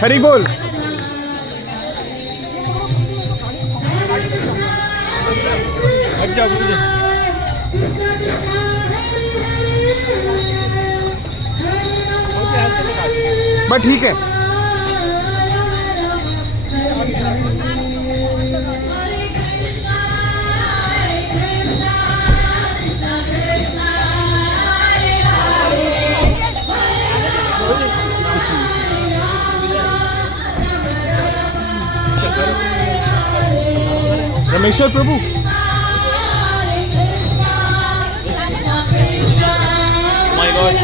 हरी बोल। बट ठीक है। रमेश्वर प्रभु माय गॉड।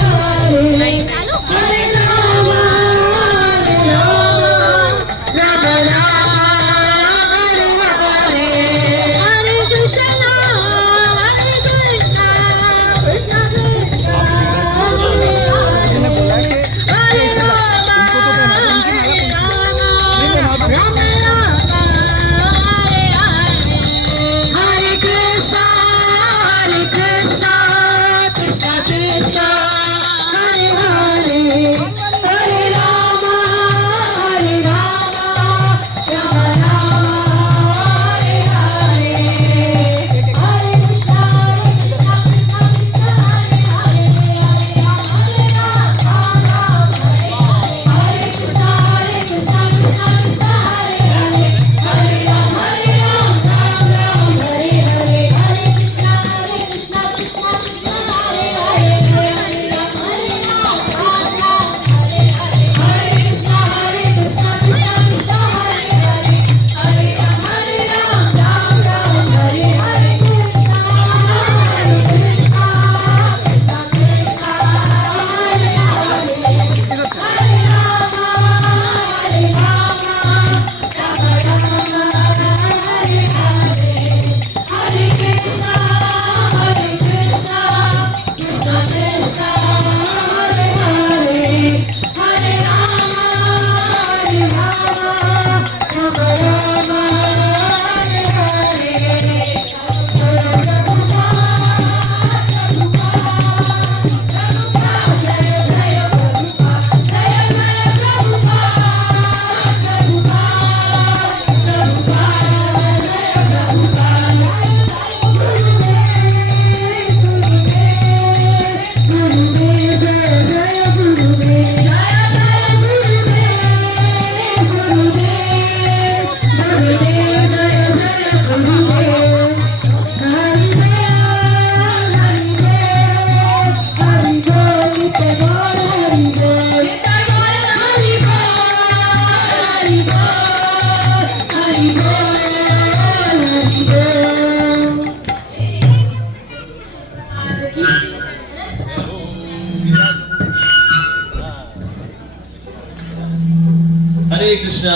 हरे कृष्णा।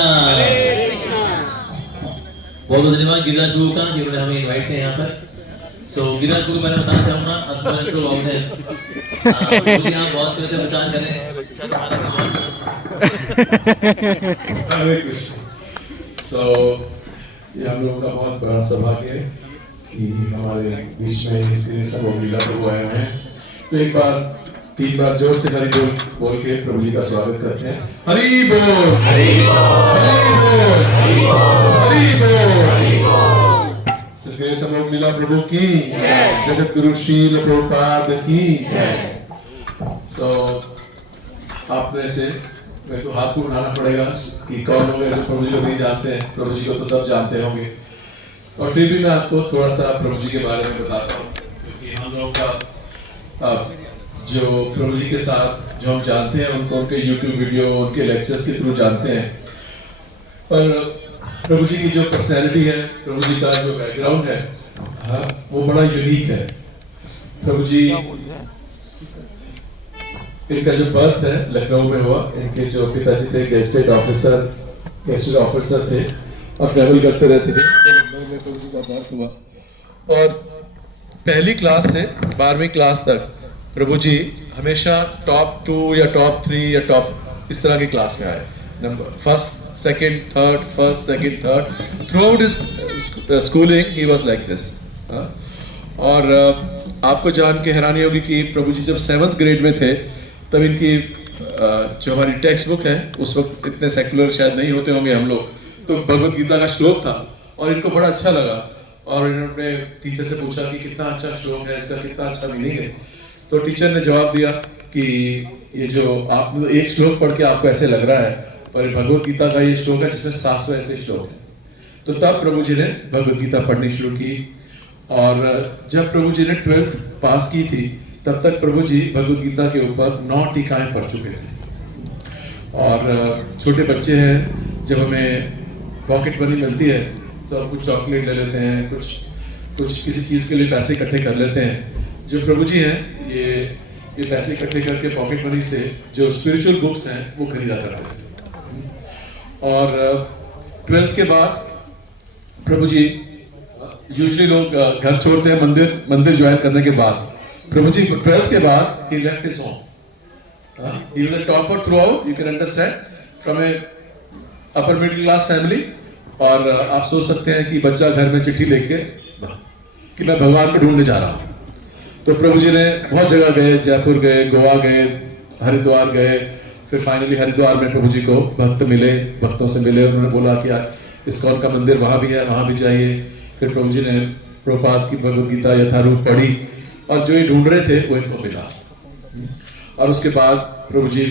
बहुत बहुत धन्यवाद गिरिराज गुरु का जिन्होंने हमें इनवाइट किया यहाँ पर। सो गिरिराज गुरु मैंने बताना चाहूंगा अस्पताल को आउट है यहाँ बहुत से प्रचार करें। हरे कृष्ण। सो ये हम लोगों का बहुत बड़ा सौभाग्य है कि हमारे बीच में इसलिए सब लीला प्रभु आए हैं। तो एक बार 3 बार जोर से हरि बोल बोल के प्रभु जी का स्वागत करते हैं। हरि बोल, हरि बोल, हरि बोल, हरि बोल, हरि बोल। इसलिए सब लोग लीला प्रभु की जय, जगत गुरु श्रील प्रभुपाद की जय। सो आप में से मैं तो हाथ को उठाना पड़ेगा कि कौन लोग हैं जो प्रभु जी को नहीं जानते हैं। प्रभु जी को तो सब जानते होंगे, और फिर भी मैं आपको थोड़ा सा प्रभु जी के बारे में बताता हूँ, क्योंकि हम लोग का जो प्रभु जी के साथ जो हम जानते हैं उनको उनके YouTube वीडियो, उनके लेक्चर्स के थ्रू जानते हैं, पर प्रभु जी की जो पर्सनैलिटी है, प्रभु जी का जो बैकग्राउंड है, हाँ, वो बड़ा यूनिक है। प्रभु जी इनका जो बर्थ है लखनऊ में हुआ। इनके जो पिताजी थे गेस्टेड ऑफिसर थे और ट्रैवल करते रहते थे। लखनऊ में प्रभु जी का बर्थ हुआ और पहली क्लास से 12वीं क्लास तक प्रभु जी हमेशा टॉप 2 या टॉप 3 या टॉप इस तरह की क्लास में आए। Number first, second, third, first, second, third, through out his schooling he was like this. और आपको जान के हैरानी होगी कि प्रभु जी जब 7th ग्रेड में थे तब इनकी जो हमारी टेक्स्ट बुक है, उस वक्त इतने सेकुलर शायद नहीं होते होंगे हम लोग, तो भगवत गीता का श्लोक था और इनको बड़ा अच्छा लगा और इन्होंने टीचर से पूछा कि कितना अच्छा श्लोक है, इसका कितना अच्छा मीनिंग है। तो टीचर ने जवाब दिया कि ये जो आप एक श्लोक पढ़ के आपको ऐसे लग रहा है, पर भगवत गीता का ये श्लोक है जिसमें 700 ऐसे श्लोक हैं। तो तब प्रभु जी ने भगवत गीता पढ़नी शुरू की और जब प्रभु जी ने 12th पास की थी तब तक प्रभु जी भगवत गीता के ऊपर 9 टीकाएं पढ़ चुके थे। और छोटे बच्चे हैं, जब हमें पॉकेट मनी मिलती है तो हम कुछ चॉकलेट ले लेते हैं, कुछ किसी चीज़ के लिए पैसे इकट्ठे कर लेते हैं। जो प्रभु जी हैं ये पैसे इकट्ठे करके पॉकेट मनी से जो स्पिरिचुअल बुक्स हैं वो खरीदा करते थे। और 12th के बाद प्रभु जी, यूजुअली लोग घर छोड़ते हैं मंदिर ज्वाइन करने के बाद, प्रभु जी 12th के बाद he left his home. He was a topper throughout, you can understand, from a upper middle class family. और आप सोच सकते हैं कि बच्चा घर में चिट्ठी लेके कि मैं भगवान को ढूंढने जा रहा हूँ। तो प्रभु जी ने बहुत जगह गए, जयपुर गए, गोवा गए, हरिद्वार गए, फिर फाइनली हरिद्वार में प्रभु जी को भक्तों से मिले। उन्होंने बोला कि इस्कॉन का मंदिर वहाँ भी है, वहाँ भी जाइए। फिर प्रभु जी ने प्रभुपाद की भगवत गीता यथारूप पढ़ी और जो ये ढूंढ रहे थे वो इनको मिला। और उसके बाद प्रभु जी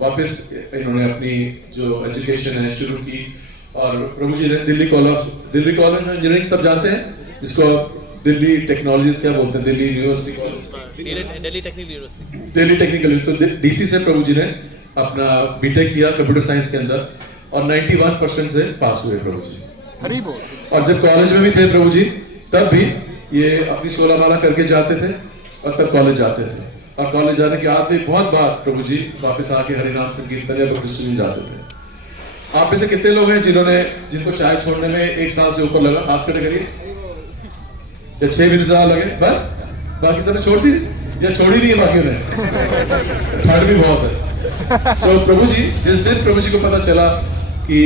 वापस इन्होंने अपनी जो एजुकेशन है शुरू की और प्रभु जी ने दिल्ली कॉलेज में इंजीनियरिंग सब जानते हैं, जिसको दिल्ली टेक्नोलॉजीज क्या बोलते हैं, Delhi university college, Delhi technical, तो डीसी से प्रभु जी ने अपना बीटेक किया कंप्यूटर साइंस के अंदर और 91% से पास हुए प्रभु जी। हरी बोल। और जब कॉलेज में भी थे प्रभु जी तब भी ये अपनी 16 माला करके जाते थे और तब कॉलेज जाते थे। और कॉलेज जाने के बाद भी बहुत बार प्रभु जी वापस आके हरिनाम संकीर्तन या प्रवचन जाते थे। आप में से कितने लोग हैं जिनको चाय छोड़ने में 1 साल से ऊपर लगा? हाथ खड़े करिए। या 6 महीने से लगे? बस बाकी सबने छोड़ दी या छोड़ी नहीं है बाकी ने? ठंड भी बहुत है। सो प्रभु जी, जिस दिन प्रभु जी को पता चला कि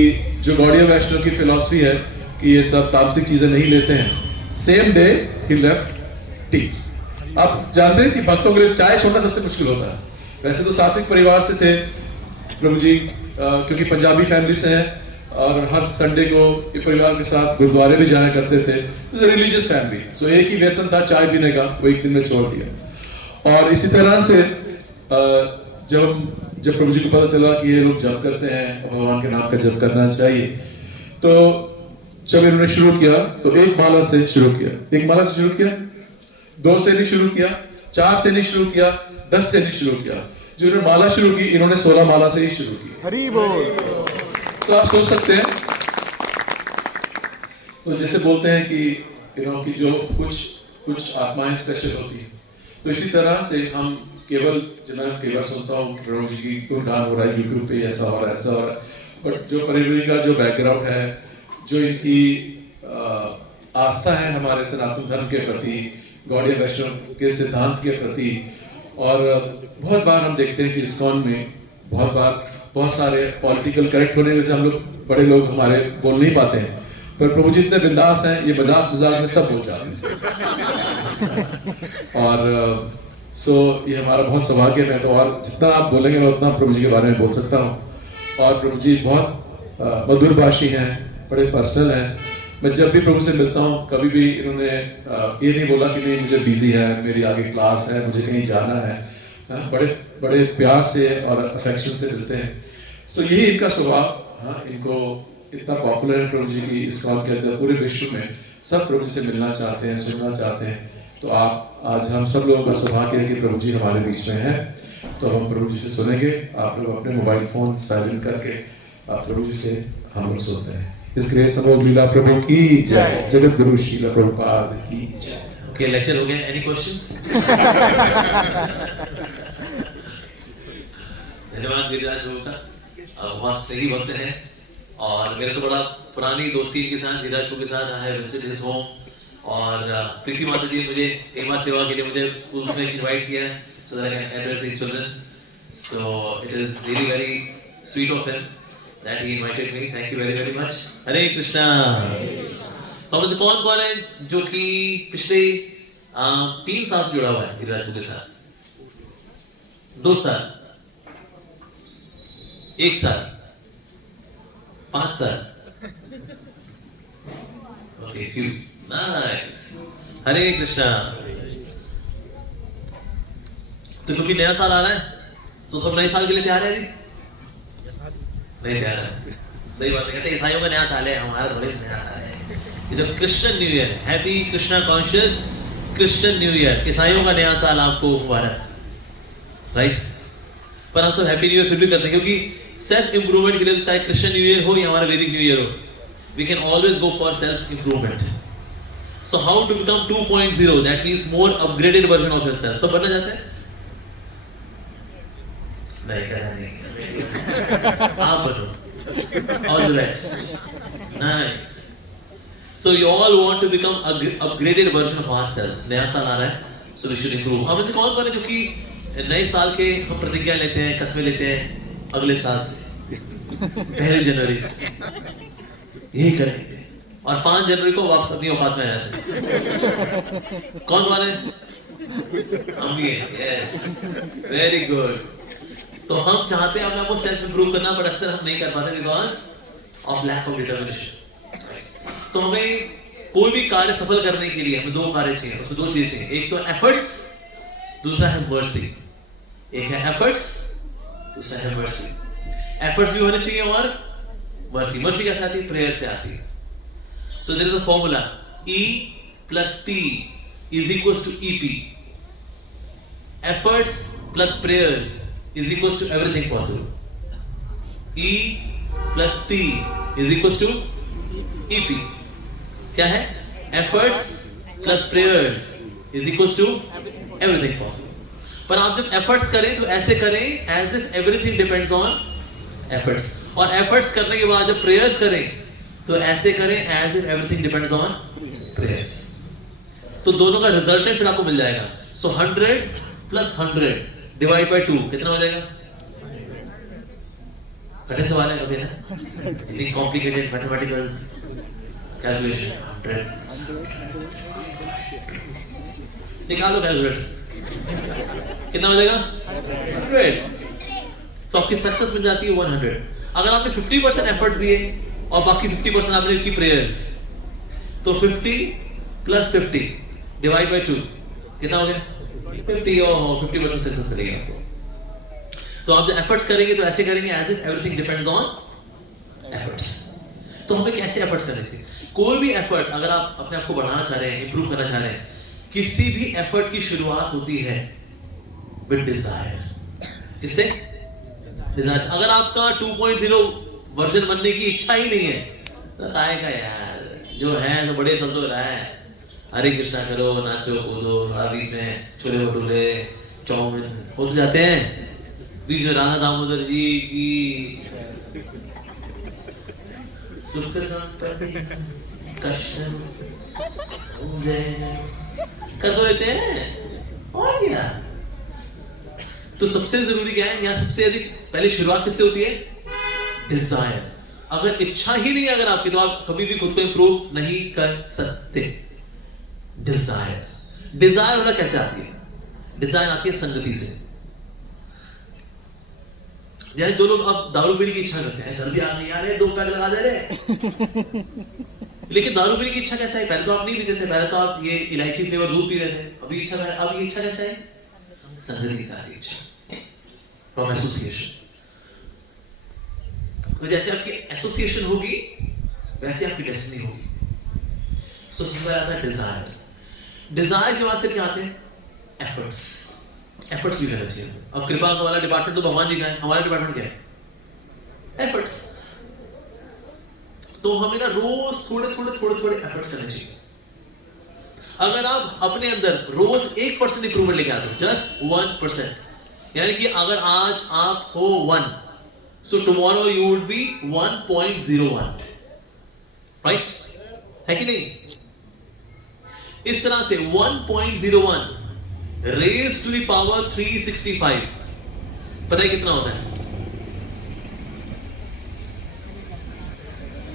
जो गौड़िया वैष्णव की फिलॉसफी है कि ये सब तामसिक चीजें नहीं लेते हैं, सेम डे ही लेफ्ट टी। आप जानते हैं कि भक्तों के लिए चाय छोड़ना सबसे मुश्किल होता है। वैसे तो सात्विक परिवार से थे प्रभु जी, क्योंकि पंजाबी फैमिली से हैं और हर संडे को ये परिवार के साथ गुरुद्वारे भी जाया करते थे, तो रिलीजियस फैमिली। सो एक ही व्यसन था चाय पीने का, वो एक दिन में छोड़ दिया। और इसी तरह से जब प्रभु जी को पता चला कि ये लोग जप करते हैं, भगवान के नाम का जप करना चाहिए, तो जब इन्होंने शुरू किया तो 1 माला से शुरू किया, 1 माला से शुरू किया, 2 से नहीं शुरू किया, 4 से नहीं शुरू किया, 10 से नहीं शुरू किया। जो इन्होंने माला शुरू की, इन्होंने 16 माला से ही शुरू की। हरी बोल। तो आप सोच सकते हैं, तो जैसे बोलते हैं कि कि जो कुछ आत्माएं स्पेशल होती हैं, तो इसी तरह से हम केवल सुनता हूँ कि प्रभु जी की गुणगान हो रहा है यूट्यूब पे, ऐसा हो रहा है, ऐसा हो रहा है, बट जो परिवार का जो बैकग्राउंड है, जो इनकी आस्था है हमारे सनातन धर्म के प्रति, गौड़िया वैष्णव के सिद्धांत के प्रति, और बहुत बार हम देखते हैं कि इस्कॉन में बहुत सारे पॉलिटिकल करेक्ट होने में से हम लोग बड़े लोग हमारे बोल नहीं पाते हैं, पर प्रभु जी इतने बिंदास हैं, ये मजाक में सब बोल जाते हैं। और सो ये हमारा बहुत सौभाग्य है। तो और जितना आप बोलेंगे मैं उतना प्रभु जी के बारे में बोल सकता हूँ। और प्रभु जी बहुत मधुर भाषी हैं, बड़े पर्सनल हैं। मैं जब भी प्रभु से मिलता हूँ, कभी भी इन्होंने ये नहीं बोला कि नहीं मुझे बिजी है, मेरी आगे क्लास है, मुझे कहीं जाना है। बड़े प्यार से और अफेक्शन से मिलते हैं। सो यही इनका स्वभाव। इनको इतना पॉपुलर है प्रभु जी की इस्कॉन के अंदर, पूरे विश्व में सब प्रभु जी से मिलना चाहते हैं, सुनना चाहते हैं। तो आज हम सब लोगों का सौभाग्य है कि प्रभु जी हमारे बीच में है। तो हम प्रभु जी से सुनेंगे। आप लोग अपने मोबाइल फोन साइलेंट करके आप प्रभु जी से हम लोग सुनते हैं। इस ग्रेस अमोघ लीला प्रभु की जय, जगत गुरु श्रील प्रभुपाद की जय। ओके, लेक्चर हो गया। Any questions? धन्यवाद गिरिराज प्रभु का, बहुत सही भक्त हैं। और मेरे तो बड़ा पुरानी दोस्ती के साथ, गिरिराज प्रभु के साथ है, विजिट हिज होम। और प्रीति माता जी मुझे एक माह सेवा के लिए मुझे स्कूल में इनवाइट किया है, so that I can address the children. So it is really very sweet of him that he invited me. Thank you very very much. Hare Krishna. तो हम से कौन कौन है जो कि पिछले 3 साल से जुड़ा हुआ है गिरिराज के साथ? 2 साल, 1 साल, 5 साल? Okay, phew, nice. Hare Krishna. तो क्योंकि नया साल आ रहा है तो सब नए साल के लिए तैयार है जी? नहीं तैयार है। सही बात है, कहते हैं ईसाइयों का नया साल है, हमारा थोड़े से नया साल है। ये तो Christian new year, happy Krishna conscious Christian new year. ईसाइयों का नया साल आपको मुबारक, राइट? पर हम सब हैप्पी न्यू ईयर फिर भी करते हैं क्योंकि सेल्फ इंप्रूवमेंट के लिए तो चाहे क्रिश्चियन न्यू ईयर हो या हमारा वैदिक न्यू ईयर हो, we can always go for self improvement. So how to become 2.0, that means more upgraded version of yourself. सब बनना चाहते हैं? नहीं, करना नहीं। आप बनो। All the best. Nice. So you all want to become upgraded version of ourselves. नया साल आ रहा है, so we should improve. हम ऐसे कौन है जो कि नए साल के हम प्रतिज्ञा लेते हैं, कसमें लेते हैं अगले साल से, 1 जनवरी से यही करेंगे और 5 जनवरी को वापस अपनी औकात में आ जाते हैं। कौन है? हम भी हैं। Yes. Very good. तो हम चाहते हैं अपने आप को सेल्फ इंप्रूव करना, पर अक्सर हम नहीं कर पाते because of lack of determination. तो हमें कोई भी कार्य सफल करने के लिए हमें 2 कार्य चाहिए, उसमें 2 चीजें चाहिए। एक तो एफर्ट्स, दूसरा है मर्सी। एक है एफर्ट्स, दूसरा है मर्सी। एफर्ट्स भी होने चाहिए और मर्सी। मर्सी कैसे आती है? प्रेयर से आती है। So there is a formula, E + P = EP। Efforts plus prayers is equals to everything possible. E plus P is equals to EP. क्या है? Efforts plus prayers is equals to everything possible. पर आप जब efforts करें तो ऐसे करें as if everything depends on efforts. और efforts करने के बाद जब prayers करें तो ऐसे करें as if everything depends on prayers. तो दोनों का रिजल्टेंट फिर आपको मिल जाएगा। So 100 + 100 डिवाइड बाय 2 कितना हो जाएगा? कठिन सवाल है कभी ना, इतनी कॉम्प्लिकेटेड मैथमेटिकल कैलकुलेशन। 100 निकालो कैलकुलेटर, कितना हो जाएगा? 100। तो आपकी सक्सेस मिल जाती है 100। अगर आपने 50% एफर्ट्स दिए और बाकी 50% आपने की प्रेयर्स, तो 50 + 50 डिवाइड बाय 2 कितना हो गया? 50 और 50% सक्सेस मिलेगी आपको। तो आप जब एफर्ट्स करेंगे तो ऐसे करेंगे as if everything depends on efforts. तो हमें कैसे एफर्ट्स करने चाहिए? कोई भी एफर्ट अगर आप अपने आप को बढ़ाना चाह रहे हैं, इंप्रूव करना चाह रहे हैं, किसी भी एफर्ट की शुरुआत होती है विद डिजायर। किससे? डिजायर। अगर आपका 2.0 वर्जन बनने की इच्छा ही नहीं है तो आएगा यार, जो है तो बड़े चल तो रहा है, हरे कृष्णा करो, नाचो कूदो, बीच में छोले भटूरे चाउमीन हो तो जाते हैं, बीच में राधा दामोदर जी की सुख संपत्ति कष्ट कर तो लेते हैं। और क्या? तो सबसे जरूरी क्या है यहाँ? सबसे अधिक पहले शुरुआत किससे होती है? डिजायर। अगर इच्छा ही नहीं है अगर आपकी, तो आप कभी भी खुद को इंप्रूव नहीं कर सकते। डिजायर, डिजायर वाला कैसे आती है? डिजायर आती है संगति से। जैसे जो लोग अब दारू पीने की इच्छा करते हैं, सर्दी आ गई यार 2 पैक लगा दे रहे, लेकिन दारू पीने की इच्छा कैसे है? पहले तो आप नहीं पीते थे, पहले तो आप ये इलायची फ्लेवर दूध पी रहे थे, अभी इच्छा, अब ये इच्छा कैसे है? संगति से आती इच्छा, फ्रॉम एसोसिएशन। तो जैसे आपकी एसोसिएशन होगी वैसे आपकी डेस्टिनी होगी। सो सबसे आता है डिजायर। डिजायर के बाद फिर क्या आते हैं? एफर्ट्स। एफर्ट्स भी करना चाहिए। अब कृपा वाला डिपार्टमेंट तो भगवान जी का है, हमारा डिपार्टमेंट क्या है? एफर्ट्स। तो हमें ना रोज थोड़े एफर्ट्स करने चाहिए। अगर आप अपने अंदर रोज 1% इंप्रूवमेंट लेके आते हो, जस्ट 1%, यानी कि अगर आज आप हो 1, so tomorrow you would be 1.01, right? है कि नहीं? इस तरह से 1.01 रेज टू द पावर 365, पता है कितना होता है?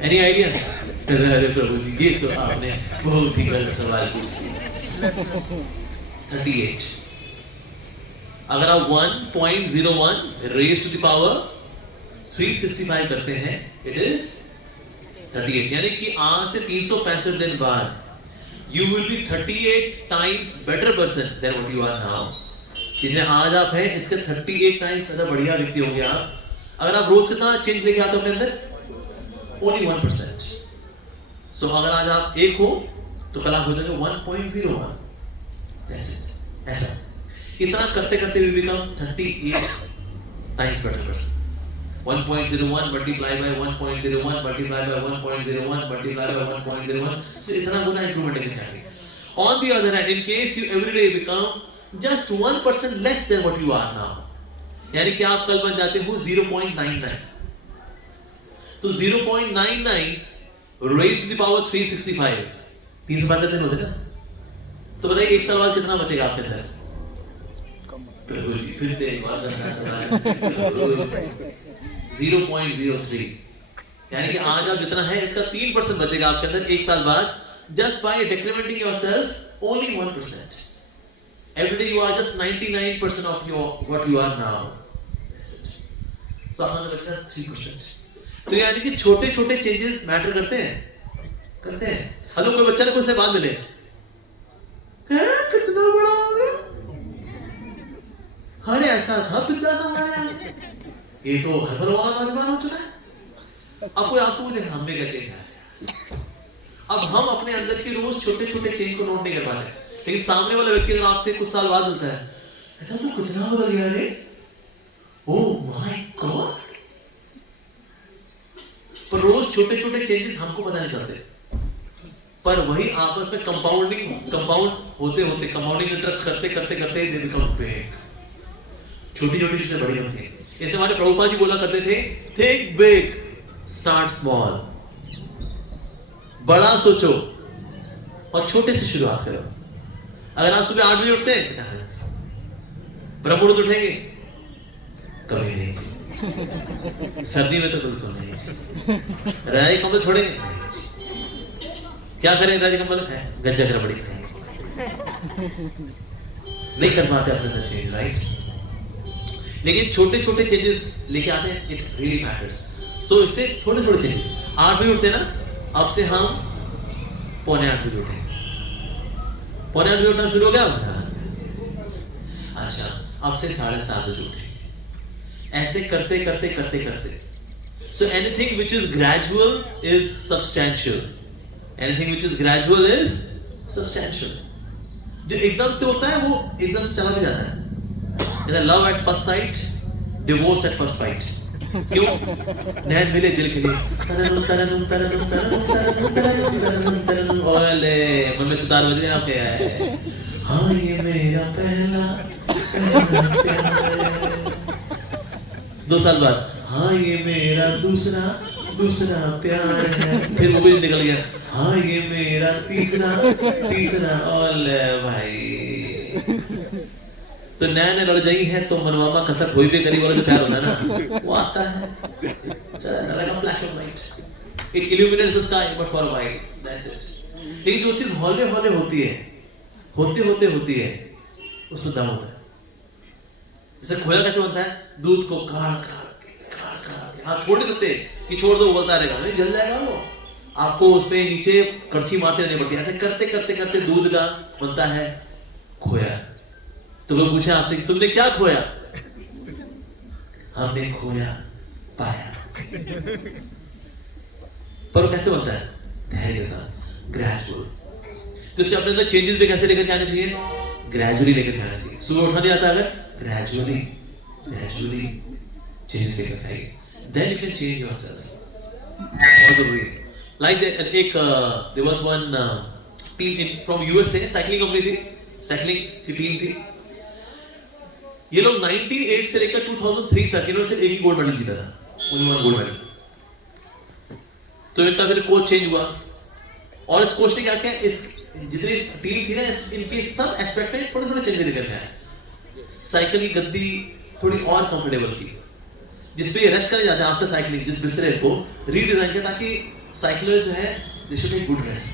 Any idea? अरे प्रभु जी, ये तो आपने बहुत ही गलत सवाल पूछ लिया। 38। अगर आप 1.01 रेज टू द पावर 365 करते हैं, इट इज 38। यानी कि आज से 365 दिन बाद you will be 38 times better person than what you are now। जितने आज आप हैं, इसके 38 टाइम्स ज्यादा बढ़िया व्यक्ति होंगे आप। अगर आप रोज कितना चेंज लेके आते हो अपने अंदर? only 1%। सो अगर आज आप 1 हो तो कल आप हो जाएंगे 1.01। That's it। ऐसा इतना करते करते we become 38 times better person। 1.01 multiply by 1.01 multiply by 1.01 multiply by 1.01, so इतना गुना improvement है क्या? On the other hand, in case you every day become just 1% less than what you are now, यानी कि आप कल बन जाते हो 0.99, तो 0.99 raised to the power 365, 365 दिन होते ना, तो बताइए एक साल बाद कितना बचेगा आपके अंदर? प्रभु जी फिर से एक बार करना 0.03, यानी कि आज आप जितना है इसका 3% बचेगा आपके अंदर एक साल बाद, just by decrementing yourself only 1%। Every day you are just 99% of your what you are now। That's it। So आपने बचेगा 3%। तो यानी कि छोटे छोटे चेंजेस मैटर करते हैं। हेलो, कोई बच्चा ने कुछ से बात मिले, कितना बड़ा हो गया, अरे ऐसा था पिता हमारे, ये तो हर वाला नौजवान हो चुका है। अब कोई आपसे पूछे हमने क्या चेंज है? अब हम अपने अंदर की रोज छोटे छोटे चेंज को नोट नहीं कर पाते, लेकिन सामने वाला व्यक्ति अगर आपसे कुछ साल बाद मिलता है, बेटा तो कितना बदल गया रे, ओह माय गॉड। पर रोज छोटे छोटे चेंजेस हमको पता नहीं चलते, पर वही आपस में कंपाउंड कंपाउंडिंग इंटरेस्ट करते करते करते दे बिकम बिग। छोटी छोटी चीजें बड़ी बनती हैं। इसलिए हमारे प्रभुपाद जी बोला करते थे, थिंक बिग स्टार्ट स्मॉल। बड़ा सोचो और छोटे से शुरुआत करो। अगर आप सुबह 8 बजे उठते हैं, ब्रह्म मुहूर्त उठेंगे? कभी नहीं जी। सर्दी में तो बिल्कुल नहीं जी। रजाई कंबल छोड़ेंगे? नहीं जी। क्या करें रजाई कंबल? गंजा कर बड़ी खाएंगे। नहीं कर पाते अपने अंदर चेंज, राइट? लेकिन छोटे छोटे चेंजेस लेके आते हैं, इट रियली मैटर्स। सो इसलिए थोड़े थोड़े चेंजेस। 8 बजे उठते हैं ना, अब से हम 7:45 बजे उठेंगे। 7:45 बजे उठना शुरू हो गया? अच्छा, अब से 7:30 बजे उठेंगे। ऐसे करते करते करते करते, so anything which is gradual is substantial. Anything which is gradual is substantial. जो एकदम से होता है वो एकदम से चला भी जाता है। Love at first sight, divorce at first fight. क्यों? नैन मिले दिल के लिए, तरनुम तरनुम तरनुम तरनुम तरनुम तरनुम तरनुम तरनुम, ओले मन में सितार बज रहे हैं आपके। है हाँ ये मेरा पहला प्यार। 2 साल बाद, हाँ ये मेरा दूसरा प्यार है। फिर वो भी निकल गया, हाँ ये मेरा तीसरा। ओले भाई, तो नया लड़ जाई है तो मनवामा कसक होई भी करीब वाला जो प्यार होता है ना, वो आता है। चला लगा flash of light, it illuminates the sky but for a while, that's it. लेकिन जो चीज हौले हौले होती है, होती है, उसमें दम होता है। जैसे खोया कैसे बनता है? दूध को काढ़ के आप छोड़ नहीं सकते कि छोड़ दो उबलता रहेगा, नहीं जल जाएगा वो। आपको उस पे नीचे कड़छी मारते रहनी पड़ती है। ऐसे करते करते करते दूध का बनता है खोया। तो लोग पूछे आपसे कि तुमने क्या खोया? हमने खोया पाया। पर वो कैसे बनता है? धैर्य के साथ, ग्रेजुअल। तो इसके अपने अंदर चेंजेस भी कैसे लेकर आने चाहिए? ग्रेजुअली लेकर आना चाहिए। सुबह उठा नहीं आता, अगर ग्रेजुअली चेंजेस लेकर आएंगे, then you can change yourself. बहुत जरूरी है। Like there was one team in from USA, cycling company थी, साइकिलिंग की टीम थी। ये लोग 1998 से लेकर 2003 तक इन्होंने सिर्फ एक ही गोल्ड मेडल जीता था, ओनली वन गोल्ड मेडल। तो इनका फिर कोच चेंज हुआ, और इस कोच ने क्या किया, इस जितनी टीम थी ना, इनके सब एस्पेक्ट में थोड़े थोड़े चेंजेस लेकर आए। साइकिल की गद्दी थोड़ी और कंफर्टेबल की, जिसपे रेस्ट करने जाते हैं आफ्टर साइकिलिंग, जिस बिस्तरे को रीडिजाइन किया ताकि साइकिलर जो है they should take good rest.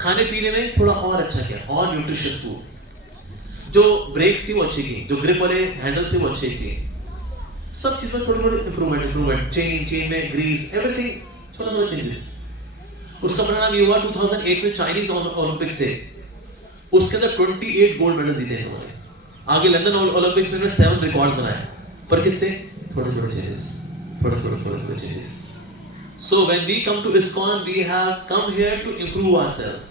खाने पीने में थोड़ा और अच्छा किया, और न्यूट्रिशियस फूड, जो ब्रेक्स थी वो अच्छी की, जो ग्रिप वाले हैंडल थे वो अच्छे किए, सब चीज में थोड़ी थोड़ी इंप्रूवमेंट, चेन में ग्रीस, एवरीथिंग थोड़ा थोड़ा चेंजेस। उसका परिणाम ये हुआ 2008 में चाइनीज ओलंपिक्स से उसके अंदर 28 गोल्ड मेडल जीते इन्होंने। आगे लंदन ओलंपिक्स में 7 रिकॉर्ड्स बनाए, पर किससे? थोड़े थोड़े changes. So when we come to ISKCON, we have come here to improve ourselves.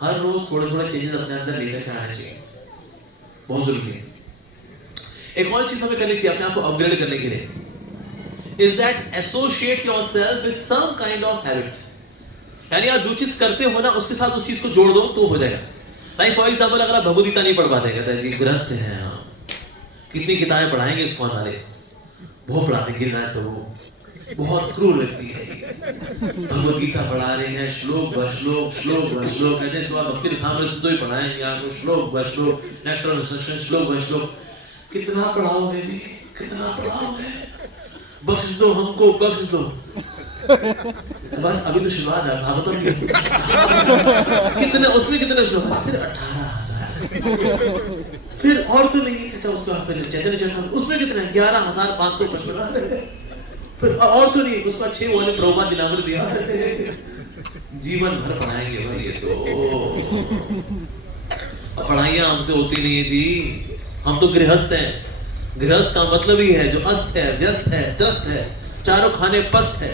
हर रोज थोड़े थोड़े चेंजेस अपने अंदर लेकर के आने चाहिए, बहुत जरूरी है। एक और चीज हमें करनी चाहिए अपने आप को अपग्रेड करने के लिए, is that associate yourself with some kind of habit। यानी आप जो चीज करते हो ना उसके साथ उस चीज को जोड़ दो तो हो जाएगा। लाइक फॉर एग्जाम्पल, अगर आप भगवदगीता नहीं पढ़ पाते, कहते हैं जी गृहस्थ हैं हम, कितनी किताबें पढ़ाएंगे ISKCON वाले, बहुत पढ़ाते हैं गिरिराज प्रभु, बहुत क्रूर व्यक्ति है, भगवदगीता पढ़ा रहे हैं श्लोक व श्लोक, कहते हैं इसके बाद भक्ति रसामृत सिंधु ही पढ़ाएंगे आपको, श्लोक व श्लोक, नेक्टर ऑफ इंस्ट्रक्शन, श्लोक व श्लोक। कितना पढ़ाओगे जी, कितना पढ़ाओगे? बख्श दो हमको, बख्श दो। बस अभी तो शुरुआत है, भागवतम की कितने, उसमें कितने श्लोक? सिर्फ 18,000। फिर और तो नहीं कहता उसका, फिर चैतन्य चरितामृत उसमें कितने? 11,555। फिर और तो नहीं, उसका 6 वाले प्रभुपाद दिनामृत दिया। जीवन भर पढ़ाएंगे भाई ये तो। पढ़ाइयाँ हमसे होती नहीं है जी, हम तो गृहस्थ हैं। गृहस्थ का मतलब ही है जो अस्त है, व्यस्त है, त्रस्त है, चारों खाने पस्त है,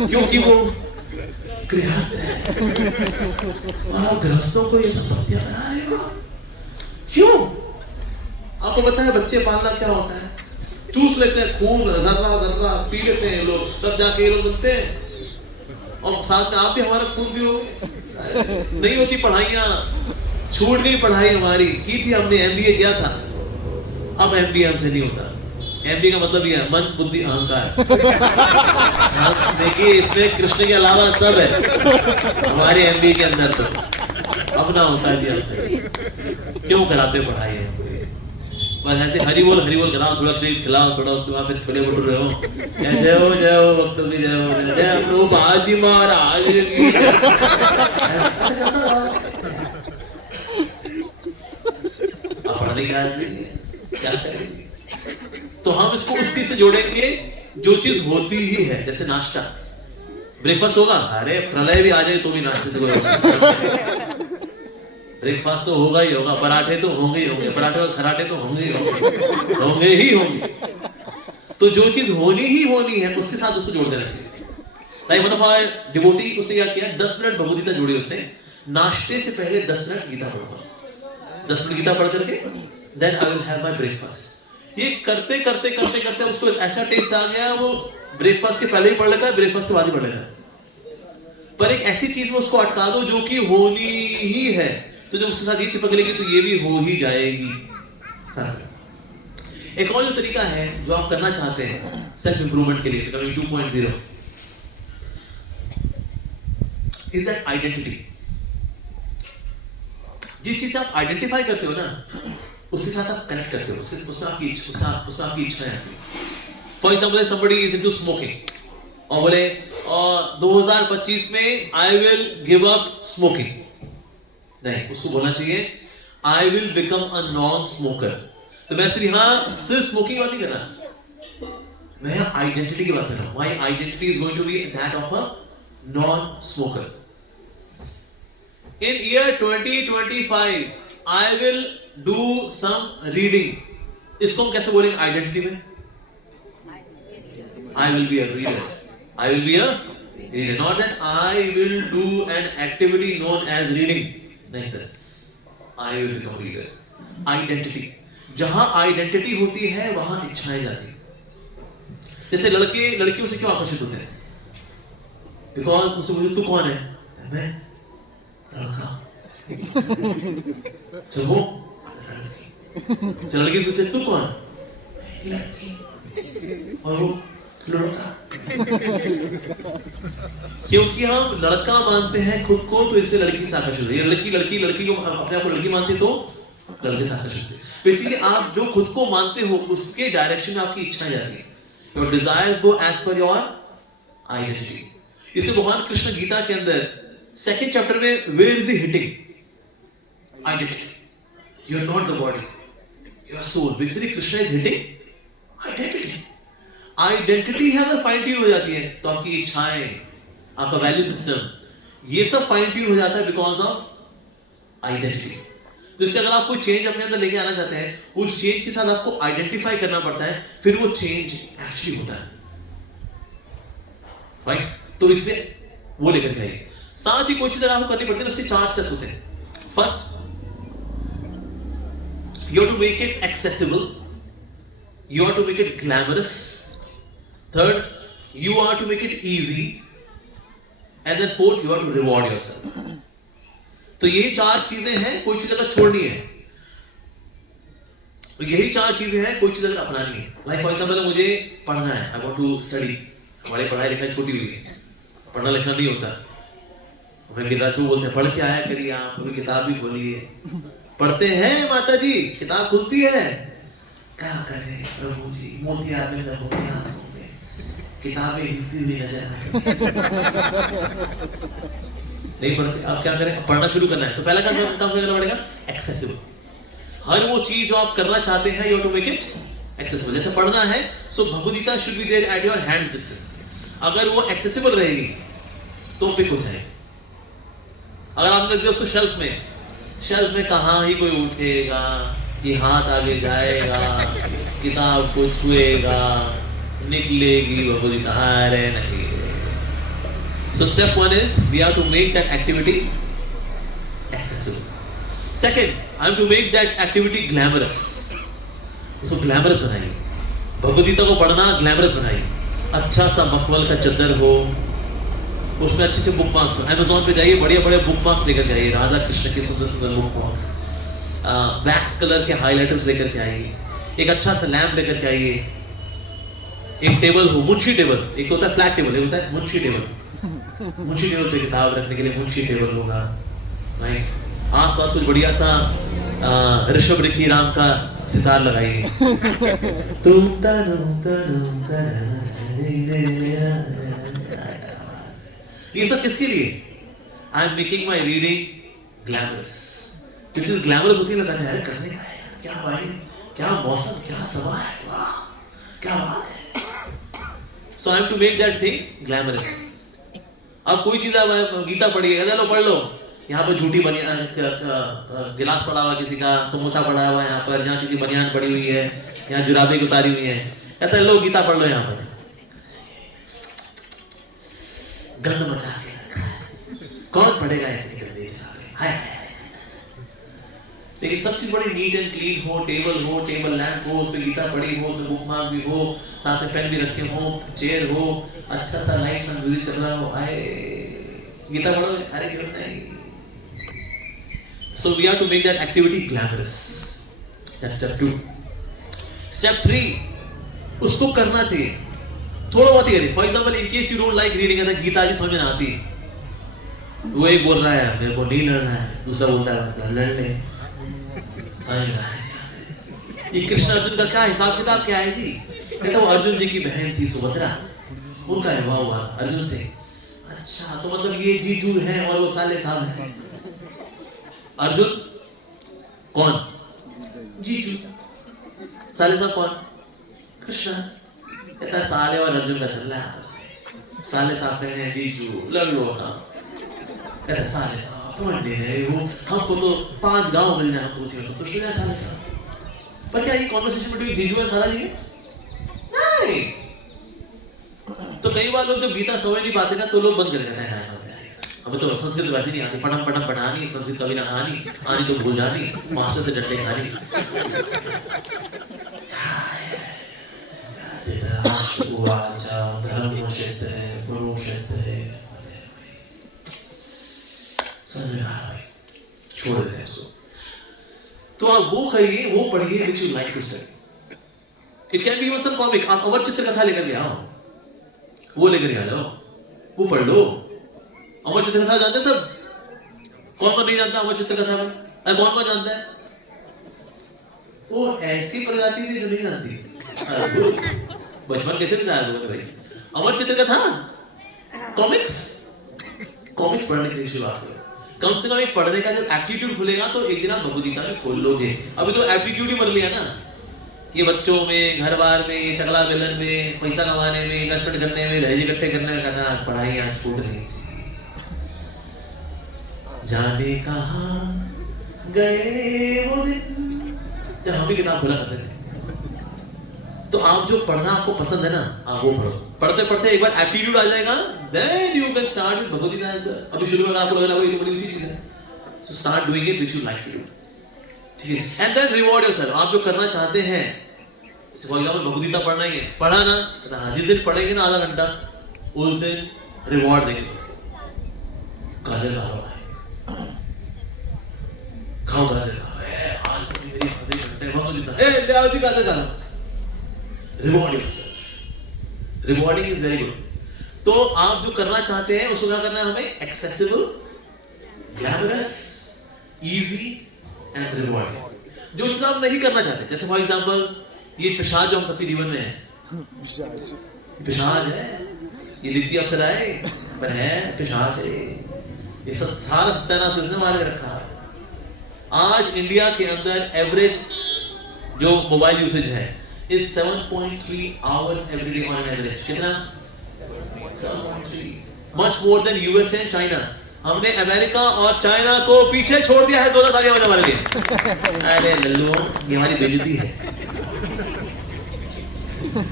क्योंकि वो गृहस्थ है। और आप गृहस्थों को ये सब भक्तियां करा रहे हो, क्यों? आपको पता है बच्चे पालना क्या होता है? चूस लेते हैं खून, जर्रा पी लेते हैं लोग, तब जाके ये लोग बनते हैं। और साथ में आप भी, हमारा खून भी हो। नहीं होती पढ़ाइयाँ, छूट गई पढ़ाई हमारी, की थी हमने, MBA किया था, अब MBA हमसे नहीं होता। MBA का मतलब ये है मन बुद्धि अहंकार। देखिए इसमें कृष्ण के अलावा सब है हमारे MBA के अंदर, तो अब ना होता है जी हमसे। क्यों कराते पढ़ाई हमको? बस ऐसे हरि बोल कराओ, थोड़ा क्रीम खिलाओ, थोड़ा उसके बाद फिर छोले भटूरे हो, जय हो भक्तों की जय हो, जय प्रभुपाद जी महाराज की। पढ़ने क्या करेंगे? तो हम इसको उस चीज से जोड़ेंगे जो चीज होती ही है। जैसे नाश्ता, ब्रेकफास्ट होगा, अरे प्रलय भी आ जाए तो भी नाश्ते से कोई ब्रेकफास्ट तो होगा ही होगा, पराठे तो होंगे ही होंगे, पराठे और खराटे तो होंगे ही होंगे। तो जो चीज होनी ही होनी है उसके साथ उसको जोड़ देना चाहिए। Like one of our devotee, उसने क्या किया, 10 मिनट भगवदगीता जोड़ी उसने। नाश्ते से पहले 10 मिनट गीता पढ़ूंगा, 10 मिनट गीता पढ़ करके then I will have my breakfast. ये करते करते करते करते उसको एक ऐसा टेस्ट आ गया, वो ब्रेकफास्ट के पहले ही पढ़ लेता है, ब्रेकफास्ट के बाद ही पढ़ लेता है। पर एक ऐसी चीज में उसको अटका दो जो कि होनी ही है, तो जब उसके साथ ये चिपक लेगी तो ये भी हो ही जाएगी। एक और जो तरीका है जो आप करना चाहते हैं सेल्फ इंप्रूवमेंट के लिए, बिकमिंग 2.0, इज दैट आइडेंटिटी। जिस चीज से आप आइडेंटिफाई करते हो ना, उसके साथ आप कनेक्ट करते हो, उसमें आपकी इच्छाएं आती है। For example somebody is into smoking और बोले 2025 में I will give up smoking. नहीं, उसको बोलना चाहिए आई will become a non smoker. तो मैं सिर्फ स्मोकिंग की बात नहीं कर रहा, मैं आइडेंटिटी की बात कर रहा हूं। My identity is going to be that of a non smoker. In year 2025 I will do some reading. इसको हम कैसे बोलेंगे आइडेंटिटी में? I will be a reader, I will be a reader, not that I will do an activity known as reading. नहीं sir, I will become reader. Identity, जहां identity होती है वहां इच्छाएं जाती है। जैसे लड़के लड़कियों से क्यों आकर्षित होते हैं? बिकॉज उससे मुझे तू कौन है? मैं लड़का। चल वो लड़की, चल लड़की पूछे तू कौन? लड़की। और वो लड़का। क्योंकि हम लड़का मानते हैं खुद को, तो इससे लड़की से आकर्षित होती है। लड़की को अपने आप को लड़की मानती तो लड़के से आकर्षित होती है। बेसिकली आप जो खुद को मानते हो उसके डायरेक्शन में आपकी इच्छाएं जाती है। Your desires go as per your identity. इसलिए भगवान कृष्ण गीता के अंदर सेकंड चैप्टर में where is hitting identity, you are not the body, you are soul. Basically Krishna is hitting identity. Identity है अगर फाइन ट्यून हो जाती है तो आपकी इच्छाएं, आपका वैल्यू सिस्टम, ये सब फाइन ट्यून हो जाता है बिकॉज ऑफ आइडेंटिटी। तो इसलिए अगर आप कोई चेंज अपने अंदर लेके आना चाहते हैं, उस चेंज के साथ आपको आइडेंटिफाई करना पड़ता है, फिर वो चेंज एक्चुअली होता है, राइट? तो इसलिए वो लेकर के आइए। साथ ही कोई चीज अगर आपको करनी पड़ती है तो उसके 4 स्टेप्स होते हैं। First, you have to make it accessible, you have to make it glamorous, third you have to make it easy, and then fourth you have to reward yourself। तो ये 4 चीजें हैं, कोई चीज अगर छोड़नी है तो यही 4 चीजें हैं, कोई चीज अगर अपनानी है। लाइक फॉर एग्जांपल मुझे पढ़ना है, आई वांट टू स्टडी। हमारी पढ़ाई लिखाई छोटी हुई है, पढ़ना लिखना नहीं होता। हमें गिरिराज को बोलते हैं पढ़ के आया करिए, आप पूरी किताब भी खोलिए। पढ़ते हैं माता जी, किताब खुलती है, क्या करें प्रभु जी, मोतिया में किताबें हिलती हुई नजर आती नहीं पढ़ते। आप क्या करें, पढ़ना शुरू करना है तो पहला काम करना पड़ेगा एक्सेसिबल। हर वो चीज जो आप करना चाहते हैं, you have to make it accessible. जैसे पढ़ना है, so Bhagavad Gita should be there at your hands distance. अगर वो एक्सेसिबल रहेगी तो पिक हो जाएगी। अगर आपने रख दिया उसको शेल्फ में कहाँ ही कोई उठेगा, ये हाथ आगे जाएगा, किताब को छुएगा, निकलेगी भगवद गीता, अरे नहीं। So step 1 is we have to make that activity accessible. Second, I have to make that activity glamorous. उसको ग्लैमरस बनाइए। भगवद गीता को पढ़ना ग्लैमरस बनाइए। अच्छा सा मखमल का चद्दर हो, उसमें अच्छे अच्छे बुक मार्क्स हो। Amazon पे जाइए, बढ़िया बढ़िया बुक मार्क्स लेकर के आइए, राधा कृष्ण के सुंदर सुंदर बुक मार्क्स। वैक्स कलर के हाइलाइटर्स लेकर के आइए, एक अच्छा सा लैम्प लेकर के आइए, एक टेबल हो, मुंशी टेबल। एक तो होता है फ्लैट टेबल, एक होता है मुंशी टेबल। मुंशी टेबल पे किताब रखने के लिए मुंशी टेबल होगा, राइट? आसपास कुछ बढ़िया सा ऋषभ ऋखी राम का सितार लगाइए। ये सब किसके लिए? I am making my reading glamorous. जो चीज ग्लैमरस होती है लगता है अरे करने का है, क्या भाई, क्या मौसम, क्या सभा है, वाह क्या बात है। So I have to make that thing glamorous. अब कोई चीज आप गीता पढ़िए, लो पढ़ लो, यहाँ पर झूठी बनियान गिलास पड़ा हुआ, किसी का समोसा पड़ा हुआ, यहाँ पर यहाँ किसी बनियान पड़ी हुई है, यहाँ जुराबे उतारी हुई है, कहता है लो गीता पढ़ लो। यहाँ पर गंद मचा के रखा है, कौन पढ़ेगा इतनी गंदी जगह पे, हाय हाय। लेकिन सब चीज बड़ी नीट एंड क्लीन हो, टेबल लैंप हो, उस पर गीता पड़ी हो, उसमें बुक मार्क भी हो, साथ में पेन भी रखे हो, चेयर हो, अच्छा सा लाइट सा म्यूजिक चल रहा हो, आए गीता पढ़ो, अरे क्यों नहीं। So we have to make that activity glamorous. That's step 2. Step 3, उसको करना चाहिए, थोड़ा बहुत ही करिए। For example in case you don't like reading, Gita ji समझ में आती है, वो एक बोल रहा है मेरे को नहीं लड़ना है, दूसरा बोलता है लड़ ले, समझ में आया। ये कृष्ण अर्जुन का क्या हिसाब किताब क्या है जी? कहता वो अर्जुन जी की बहन थी सुभद्रा, उनका विवाह हुआ अर्जुन से। अच्छा, तो मतलब ये जीजू है और वो साले साल है। अर्जुन कौन? जीजू। साले साहब कौन? कृष्ण। कहता साले और अर्जुन का चल रहा है आपस में, साले साहब कह रहे हैं जीजू लड़ लो ना, कहता साले साहब समझ नहीं रहे वो, हमको तो 5 गांव मिल जाए तो उसी में संतुष्ट हो जाए साले साहब। पर क्या ये कॉन्वर्सेशन बिटवीन जीजू और साला जी है? नहीं। तो कई बार लोग जब गीता समझ नहीं पाते ना तो लोग बंद कर देते हैं, हमें तो संस्कृत वैसे नहीं आती, पढ़म पढ़ानी, संस्कृत कभी ना आनी तो भूल जानी, मास्टर से डंडे खानी। धर्म क्षेत्र है, गुरु क्षेत्र है, समझ में आ रहा है, छोड़ देते हैं इसको। तो आप वो करिए, वो पढ़िए which you like to study. It can be even some comic. आप अवर चित्र कथा लेकर के आओ, वो लेकर आ जाओ, वो पढ़ लो। अमर चित्र कथा जानते सब? कौन कौन नहीं जानता अमर चित्र कथा में? कौन कौन जानता है? वो ऐसी प्रजाति थी जो नहीं जानती। बचपन कैसे बिताया लोगों ने भाई? अमर चित्र कथा कॉमिक्स पढ़ने की शुरुआत करो। कम से कम एक पढ़ने का जब एप्टीट्यूड खुलेगा तो एक दिन आप भगवदगीता में खोल लोगे। अभी तो एप्टीट्यूड ही मर लिया ना, ये बच्चों में, घर बार में, ये चगला बेलन में, पैसा कमाने में, इन्वेस्टमेंट करने में, दहेज इकट्ठे करने में, कहना पढ़ाई आज छूट रही थी। जाने कहाँ गए वो दिन जब हम भी किताब खोला करते थे। तो आप जो पढ़ना आपको पसंद है ना, आप वो पढ़ो। पढ़ते पढ़ते एक बार एप्टीट्यूड आ जाएगा, then you can start with Bhagavad Gita as well। अभी शुरू में आपको लग रहा है ये तो बड़ी ऊंची चीज है, so start doing it which you like to do, ठीक है। and then reward yourself। आप जो करना चाहते हैं, जैसे फॉर एग्जांपल भगवद गीता पढ़ना ही है, पढ़ा ना, जिस दिन पढ़ेंगे ना आधा घंटा, उस दिन रिवॉर्ड देंगे। गाजर का हलवा है, खाओ गाजर का, आज मेरी आधे घंटे भगवद गीता, ले आओ जी गाजर का हलवा। Reward yourself. Rewarding is very good. तो आप जो करना चाहते हैं उसको क्या करना है हमें? Accessible, glamorous, easy and rewarding. जो चीज आप नहीं करना चाहते, जैसे फॉर एग्जांपल ये पेशाब जो हम सबके जीवन में है, पेशाब है, ये दिखती अप्सराएं पर है पेशाब है, ये सब सारा सत्यानाश उसने मारे रखा है। आज इंडिया के अंदर एवरेज जो मोबाइल यूसेज है is 7.3 hours every day on an average। कितना? 7.3, much more than USA and China। हमने अमेरिका और चाइना को पीछे छोड़ दिया है। 14 तालियां बजा हमारे लिए। अरे लल्लू, ये हमारी बेइज्जती है।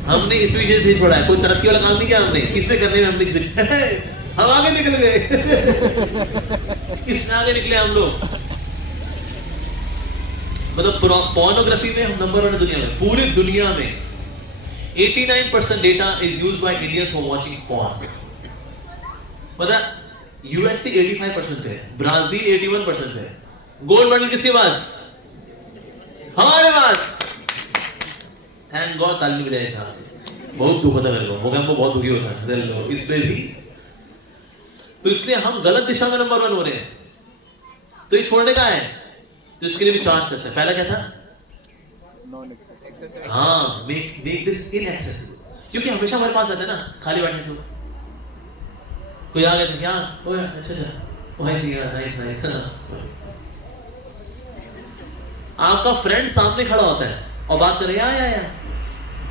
हमने इसमें ये छोड़ा है, कोई तरक्की वाला काम नहीं किया हमने, इसमें करने में हमने हम आगे निकल गए। इसमें आगे निकले हम लोग। मतलब पोर्नोग्राफी में हम नंबर 1 है दुनिया में, पूरी दुनिया में। 89% data is used by Indians for watching porn. मतलब यूएसए 85% है, ब्राजील 81% है। गोल्ड मेडल किसके पास? हमारे पास। थैंक गॉड, ताली बजाए साहब। बहुत दुख होता है मेरे को, मोगैम्बो बहुत दुखी होता है दिल लो इस पे भी। तो इसलिए हम गलत दिशा में नंबर 1 हो रहे हैं। तो ये छोड़ने का है, तो इसके लिए भी 4 स्टेप्स है। पहला क्या था? हाँ, मेक दिस इनएक्सेसिबल। क्योंकि हमेशा हमारे पास रहते हैं ना, खाली बैठे तो कोई आ गया था क्या? ओए अच्छा वही थी यार, नाइस। आपका फ्रेंड सामने खड़ा होता है और बात कर रहे हैं या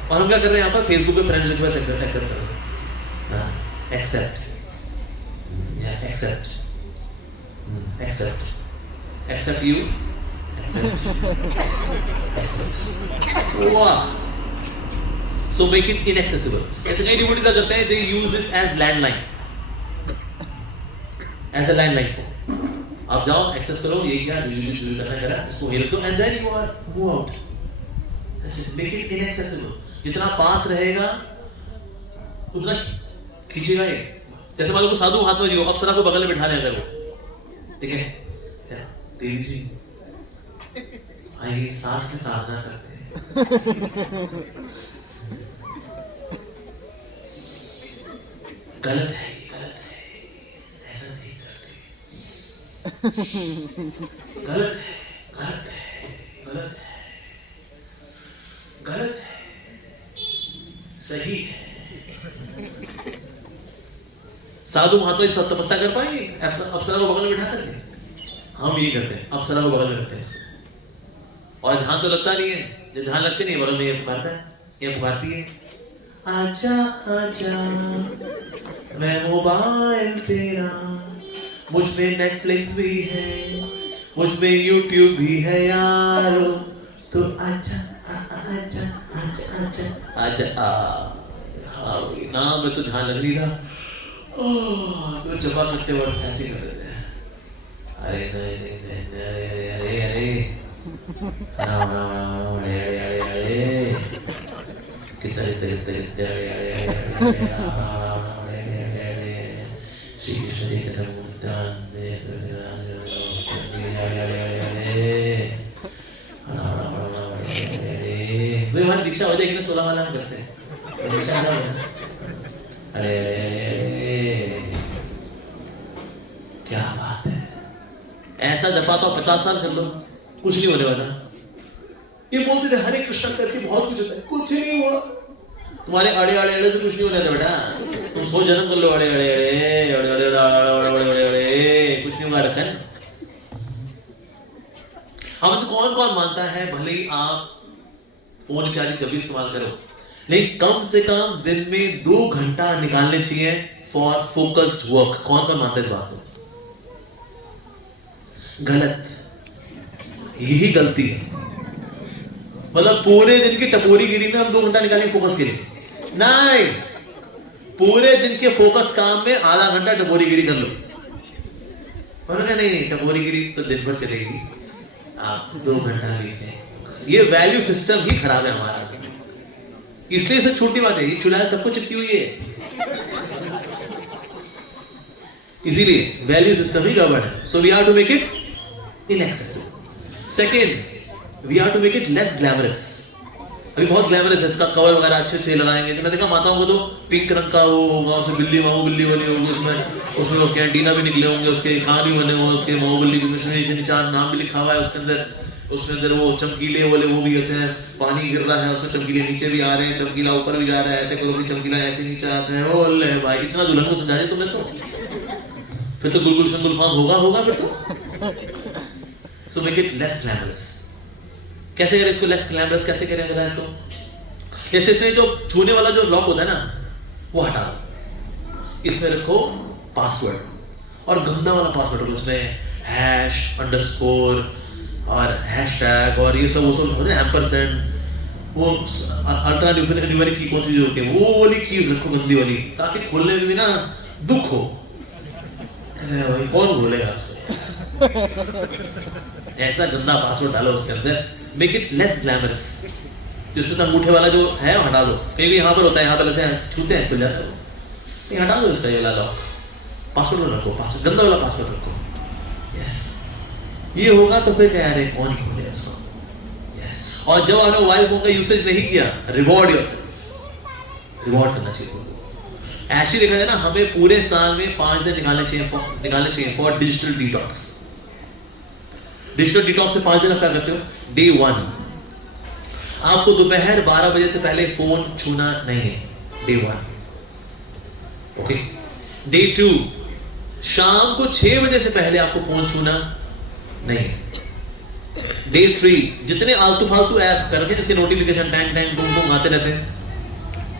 और हम क्या कर रहे हैं यहाँ पर? फेसबुक पे फ्रेंड्स रिक्वेस्ट एक्सेप्ट कर रहे हैं। Accept you. वाह। So make it inaccessible। ऐसे कई डिवोटीज करते हैं, they use this as landline, as a landline को। आप जाओ, एक्सेस करो, ये क्या डिलीट करना करा, इसको ये रख दो, and then you are move out। That's it, make it inaccessible। जितना पास रहेगा उतना खींचेगा ये। जैसे मान लो साधु हाथ में जियो, अप्सरा को बगल में बिठा लें अगर वो, ठीक है, देवी जी आइए साथ में साधना करते हैं। गलत है, ऐसा नहीं करते। गलत है, सही है। साधु महात्मा जी सब तपस्या कर पाएंगे अप्सरा को बगल में बिठा करके? हम ये करते हैं, अप्सरा को बगल में रखते हैं इसको, और ध्यान तो लगता नहीं है। जब ध्यान लगते नहीं, बगल में ये पुकारता है, ये पुकारती है, आजा आजा मैं मोबाइल तेरा, मुझ में नेटफ्लिक्स भी है, मुझ में यूट्यूब भी है यारो, तो आजा आजा आजा आजा आजा हाँ नाम में तो ध्यान लग नहीं रहा। तो जपा करते वक्त ऐसे कर देते हैं, अरे कितने श्री कृष्ण चैतन्य तो हमारी दीक्षा हो जाएगी ना, 16 वाला हम करते हैं। अरे क्या बात है, ऐसा जपा तो 50 साल कर लो, कुछ नहीं होने वाला। ये बोलते थे हरे कृष्णा करके बहुत कुछ होता है, कुछ नहीं हुआ। तुम्हारे अड़े अड़े अड़े से कुछ नहीं होने वाला बेटा, तुम 100 जन्म कर लो अड़े अड़े अड़े अड़े अड़े अड़े अड़े अड़े, कुछ नहीं होगा रखन। अब इसको कौन कौन मानता है भले ही आप फोन इत्यादि जब भी इस्तेमाल करो, लेकिन कम से कम दिन में 2 घंटा निकालने चाहिए फॉर फोकस्ड वर्क। कौन कौन मानता है इस बात को? गलत, यही गलती है। मतलब पूरे दिन की टपोरीगिरी में हम 2 घंटा निकालेंगे फोकस के लिए? नहीं, पूरे दिन के फोकस काम में आधा घंटा टपोरीगिरी कर लो। बोलोगे नहीं टपोरीगिरी तो दिन भर चलेगी, आप 2 घंटा लिखें। ये वैल्यू सिस्टम ही खराब है हमारा, इसलिए सब छोटी बात है, ये चुड़ैल सबको चिपकी हुई है, इसीलिए वैल्यू सिस्टम ही गड़बड़ है। So we have to make it inaccessible. Second, we have to make it less glamorous. अभी बहुत ग्लैमरस है, इसका कवर वगैरह अच्छे से लगाएंगे। तो मैं देखा माताओं को तो पिंक रंग का वो होगा, उसमें बिल्ली माऊ बिल्ली बनी होगी, उसमें उसके एंटीना भी निकले होंगे, उसके कान भी बने होंगे, उसके माऊ बिल्ली के 4 नाम भी लिखा हुआ है उसके अंदर वो चमकीले वाले वो भी होते हैं, पानी गिर रहा है उसमें चमकीले नीचे भी आ रहे हैं, चमकीला ऊपर भी जा रहा है, ऐसे करो कि चमकीला ऐसे नीचे आता है। ओले भाई, इतना दुल्हन को समझा दिया तुमने, तो फिर तो गुलगुल शंगुल फार्म होगा फिर तो। So make it less glamorous. कैसे करें इसको लेस ग्लैमरस, कैसे करें बता इसको? जैसे इसमें जो छूने वाला जो लॉक होता है ना, वो हटा दो, इसमें रखो पासवर्ड, और गंदा वाला पासवर्ड रखो, उसमें हैश अंडरस्कोर और हैशटैग और ये सब वो सब होते हैं, एम्परसेंड, वो अल्ट्रा न्यूमेरिक की कौन सी होती है वो वाली कीज रखो, गंदी वाली, ताकि खोलने में भी ना दुख हो। भाई कौन खोलेगा उसको? ऐसा गंदा पासवर्ड डालो उसके अंदर, मेक इट लेस ग्लैमरस। जिसमें से अंगूठे वाला जो है हटा दो, कहीं यहाँ पर होता है, यहाँ पर लगते हैं, छूते हैं खुल जाता है, नहीं हटा दो इसका ये वाला पासवर्ड रखो, पासवर्ड गंदा वाला पासवर्ड रखो। यस, ये होगा तो फिर क्या यार कौन ही खोले इसको। यस, और जब आपने मोबाइल फोन का यूसेज नहीं किया, रिवॉर्ड योरसेल्फ, रिवॉर्ड करना चाहिए। ऐसे देखा जाए ना, हमें पूरे साल में 5 दिन निकालने चाहिए for digital detox. Digital detox से 5 दिन आप क्या करते हो? डे 1, आपको दोपहर 12 बजे से पहले फोन छूना नहीं है, डे 1। ओके। डे 2, शाम को 6 बजे से पहले आपको फोन छूना नहीं है। डे 3, जितने आलतू फालतू ऐप कर रखे जिसके notification Tang Tang boom boom आते रहते हैं,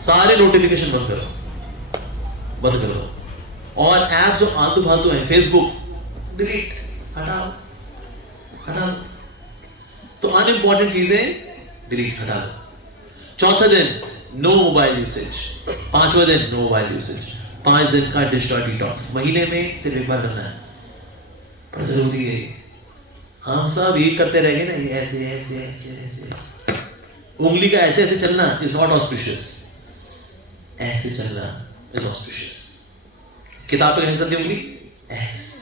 सारे नोटिफिकेशन बंद करो। और ऐप जो आलतू फालतू है, फेसबुक डिलीट, हटाओ। तो अनइंपॉर्टेंट चीजें डिलीट, हटा दो। चौथा दिन नो मोबाइल यूसेज, 5वां दिन नो मोबाइल यूसेज। 5 दिन का डिजिटल डिटॉक्स महीने में सिर्फ एक बार करना है, पर जरूरी है। हम सब ये करते रहेंगे ना, ये ऐसे ऐसे ऐसे ऐसे, उंगली का ऐसे ऐसे चलना इज नॉट ऑस्पिशियस, ऐसे चलना इज ऑस्पिशियस। किताब पे कैसे चलती उंगली? ऐसे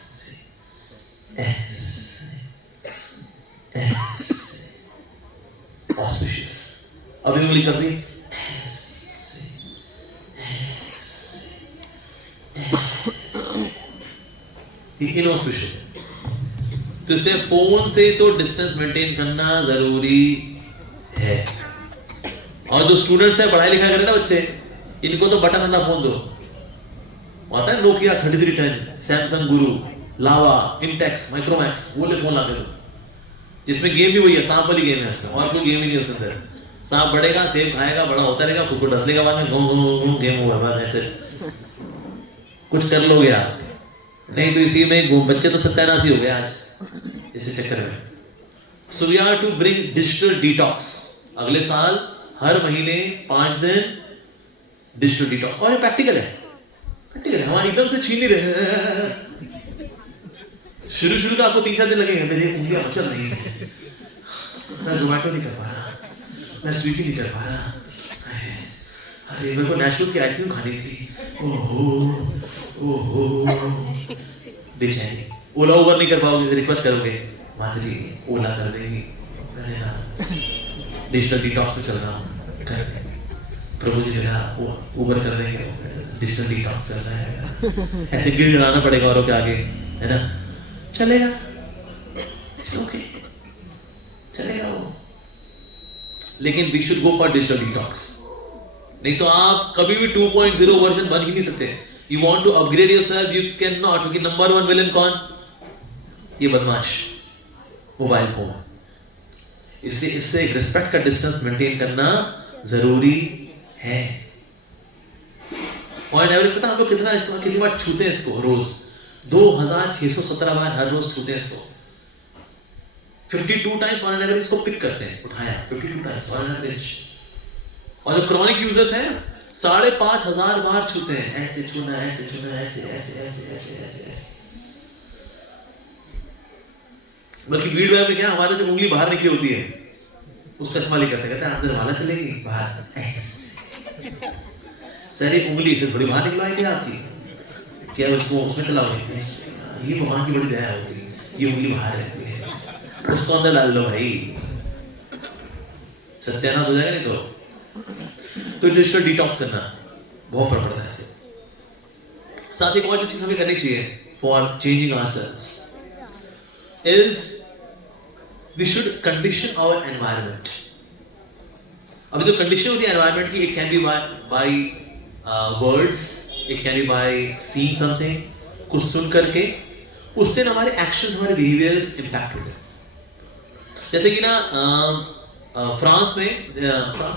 ऐसे ऑस्पिशियस। अभी उंगली चल रही इनऑस्पिशियस है। तो इसलिए फोन से तो डिस्टेंस मेंटेन करना जरूरी है। और जो स्टूडेंट्स हैं, पढ़ाई लिखाई करें ना बच्चे, इनको तो बटन वाला फोन दो, आता है नोकिया 3310, सैमसंग गुरु, लावा, इंटेक्स, माइक्रोमैक्स, वो ले फोन ला दो, जिसमें गेम भी वही है, सांप वाली गेम है उसमें, और कोई गेम ही नहीं उसके अंदर। सांप बढ़ेगा, सेब खाएगा, बड़ा होता रहेगा, खुद को डसने के बाद में घूम घूम घूम गेम हुआ, बस ऐसे कुछ कर लोगे आप, नहीं तो इसी में बच्चे तो सत्यानाशी हो गए आज इसी चक्कर में। So we are to bring digital detox. अगले साल हर महीने 5 दिन डिजिटल डिटॉक्स। और ये प्रैक्टिकल है, हमारे एकदम से छीन नहीं रहे। शुरू तो आपको 3-4 दिन लगेंगे, मेरी उंगलियां मचल रही है, मैं जोमैटो नहीं कर पा रहा, मैं स्विगी नहीं कर पा रहा, अरे मेरे को नेशनल्स की आइसक्रीम खानी थी, ओहो बेचैनी। ओला उबर नहीं कर पाओगे, रिक्वेस्ट करोगे, माता जी ओला कर देंगी, मैंने ना डिजिटल डिटॉक्स में चल रहा हूँ, प्रभु जी मेरा उबर कर देंगे, डिजिटल डिटॉक्स चल रहा है, ऐसे गिड़गिड़ाना पड़ेगा औरों के आगे, है ना? चलेगा, इट्स ओके, चलेगा वो। लेकिन we should go for digital detox. नहीं तो आप कभी भी 2.0 वर्जन बन ही नहीं सकते. You want to upgrade yourself, you cannot. क्योंकि नंबर 1 विलन कौन? ये बदमाश मोबाइल फोन. इसलिए इससे एक रिस्पेक्ट का डिस्टेंस मेंटेन करना जरूरी है. और एवरेज पता हमको कितनी बार छूते हैं इसको रोज? 2617 बार हर रोज छूते हैं इसको. 52 टाइम्स ऑन एवरेज इसको पिक करते हैं, उठाया 52 टाइम्स ऑन एवरेज. और जो क्रॉनिक यूजर्स हैं 5500 बार छूते हैं. ऐसे छूना, ऐसे छूना, ऐसे ऐसे ऐसे ऐसे ऐसे ऐसे. बल्कि भीड़ में क्या हमारे जो उंगली बाहर निकली होती है उसका इस्तेमाल ही करते, कहते हैं आप दरवाजा चलेगी बाहर. सर एक उंगली से थोड़ी बाहर निकलवाएंगे आपकी, क्या उसको उसमें चलाओगे? ये भगवान की बड़ी दया होगी, ये उंगली बाहर रहती है, उसको अंदर डाल लो भाई, सत्यानाश हो जाएगा. नहीं तो डिजिटल डिटॉक्स करना बहुत फर्क पड़ता है इससे. साथ ही एक और जो चीज हमें करनी चाहिए for changing ourselves is we should condition our environment. अभी तो कंडीशन होती है एनवायरनमेंट की, it can be by words, it can be by seeing something, कुछ सुन करके उससे ना हमारे एक्शंस, हमारे बिहेवियर्स इम्पैक्ट होते हैं. जैसे कि ना फ्रांस में,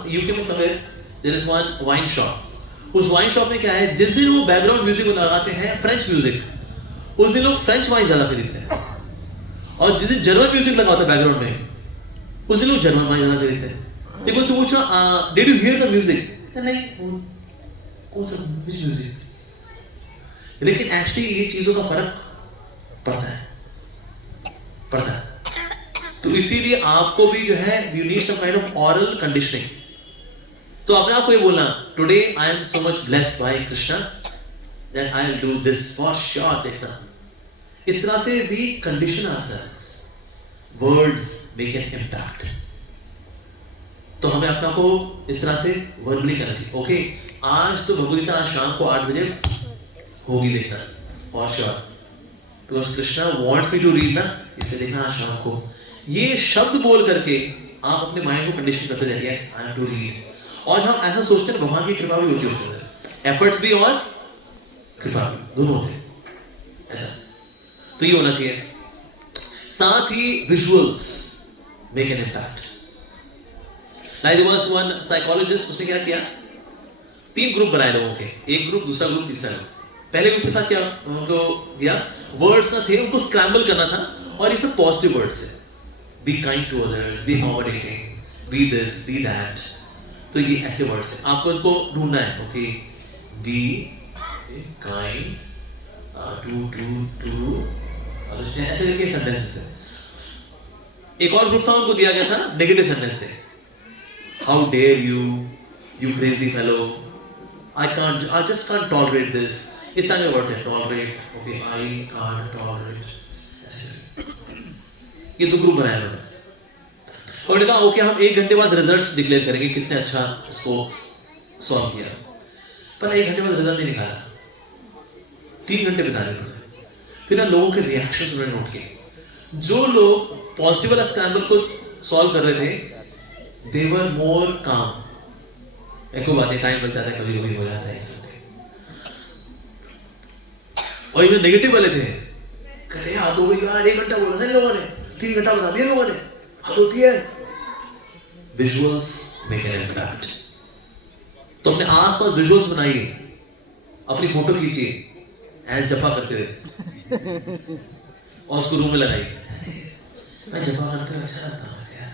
यूके में somewhere there is one wine shop. उस वाइन शॉप में क्या है, जिस दिन वो बैकग्राउंड म्यूजिक लगाते हैं फ्रेंच म्यूजिक, उस दिन लोग फ्रेंच वाइन ज्यादा खरीदते हैं. और जिस दिन जर्मन म्यूजिक लगा होता है बैकग्राउंड में, उस दिन लोग जर्मन वाइन ज्यादा खरीदते हैं. एक मुझसे पूछा, did you here the music? नहीं, कौन सा म्यूजिक? लेकिन एक्चुअली ये चीजों का फर्क पड़ता है. तो इसीलिए आपको भी जो है you need some kind of aural conditioning. तो अपने आप को ये बोलना, today I am so much blessed by Krishna that I will do this for sure. देखना इस तरह से भी condition ourselves. Words make an impact. तो हमें अपना को इस तरह से वर्बली करना चाहिए. ओके, आज तो भगवद गीता आज शाम को 8 बजे होगी, देखना for sure, because Krishna wants me to read ना, इसलिए देखना आज शाम को. ये शब्द बोल करके आप अपने माइंड को कंडीशन करते जाइए, yes I am to read. और हम ऐसा सोचते हैं भगवान की कृपा भी होती है उसके अंदर, एफर्ट्स भी और कृपा भी दोनों होते हैं ऐसा. तो ये होना चाहिए. साथ ही visuals make an impact. Like there was one psychologist, उसने क्या किया, 3 ग्रुप बनाए लोगों के, एक ग्रुप, दूसरा ग्रुप, तीसरा ग्रुप. पहले ग्रुप के साथ क्या उनको दिया, वर्ड्स ना थे, उनको स्क्रैम्बल करना था. और ये सब पॉजिटिव वर्ड्स है, be kind to others, be accommodating, be this, be that. तो ये ऐसे वर्ड्स हैं, आपको इनको ढूंढना है. ओके, बी काइंड टू ऐसे करके सेंटेंसेस थे. एक और ग्रुप था, उनको दिया गया था नेगेटिव सेंटेंस थे. How dare you crazy fellow, I just can't tolerate this. इस तरह के वर्ड है, tolerate. Okay, I can't tolerate. ये 2 ग्रुप बनाए उन्होंने. और उन्होंने कहा ओके, हम 1 घंटे बाद रिजल्ट्स डिक्लेयर करेंगे किसने अच्छा इसको सॉल्व किया. पर 1 घंटे बाद रिजल्ट नहीं निकाला, 3 घंटे बिता दिए उन्होंने. फिर ना लोगों के रिएक्शंस उन्होंने नोट किए. जो लोग पॉजिटिव वाला स्क्रैम्बल को सॉल्व कर रहे थे, दे वर मोर काम. एक बात है, टाइम लग जाता है, कभी कभी हो जाता है ऐसा. और ये जो नेगेटिव वाले थे, कहते हैं हद हो गई यार, 1 घंटा बोला था इन लोगों ने, 3 घंटा बता दिया लोगों ने, हद होती है. Visuals make an impact. तो अपने आसपास विजुअल्स बनाइए, अपनी फोटो खींचिए ऐसे जपा करते हुए और उसको रूम में लगाइए. मैं जपा करते हुए अच्छा लगता है यार,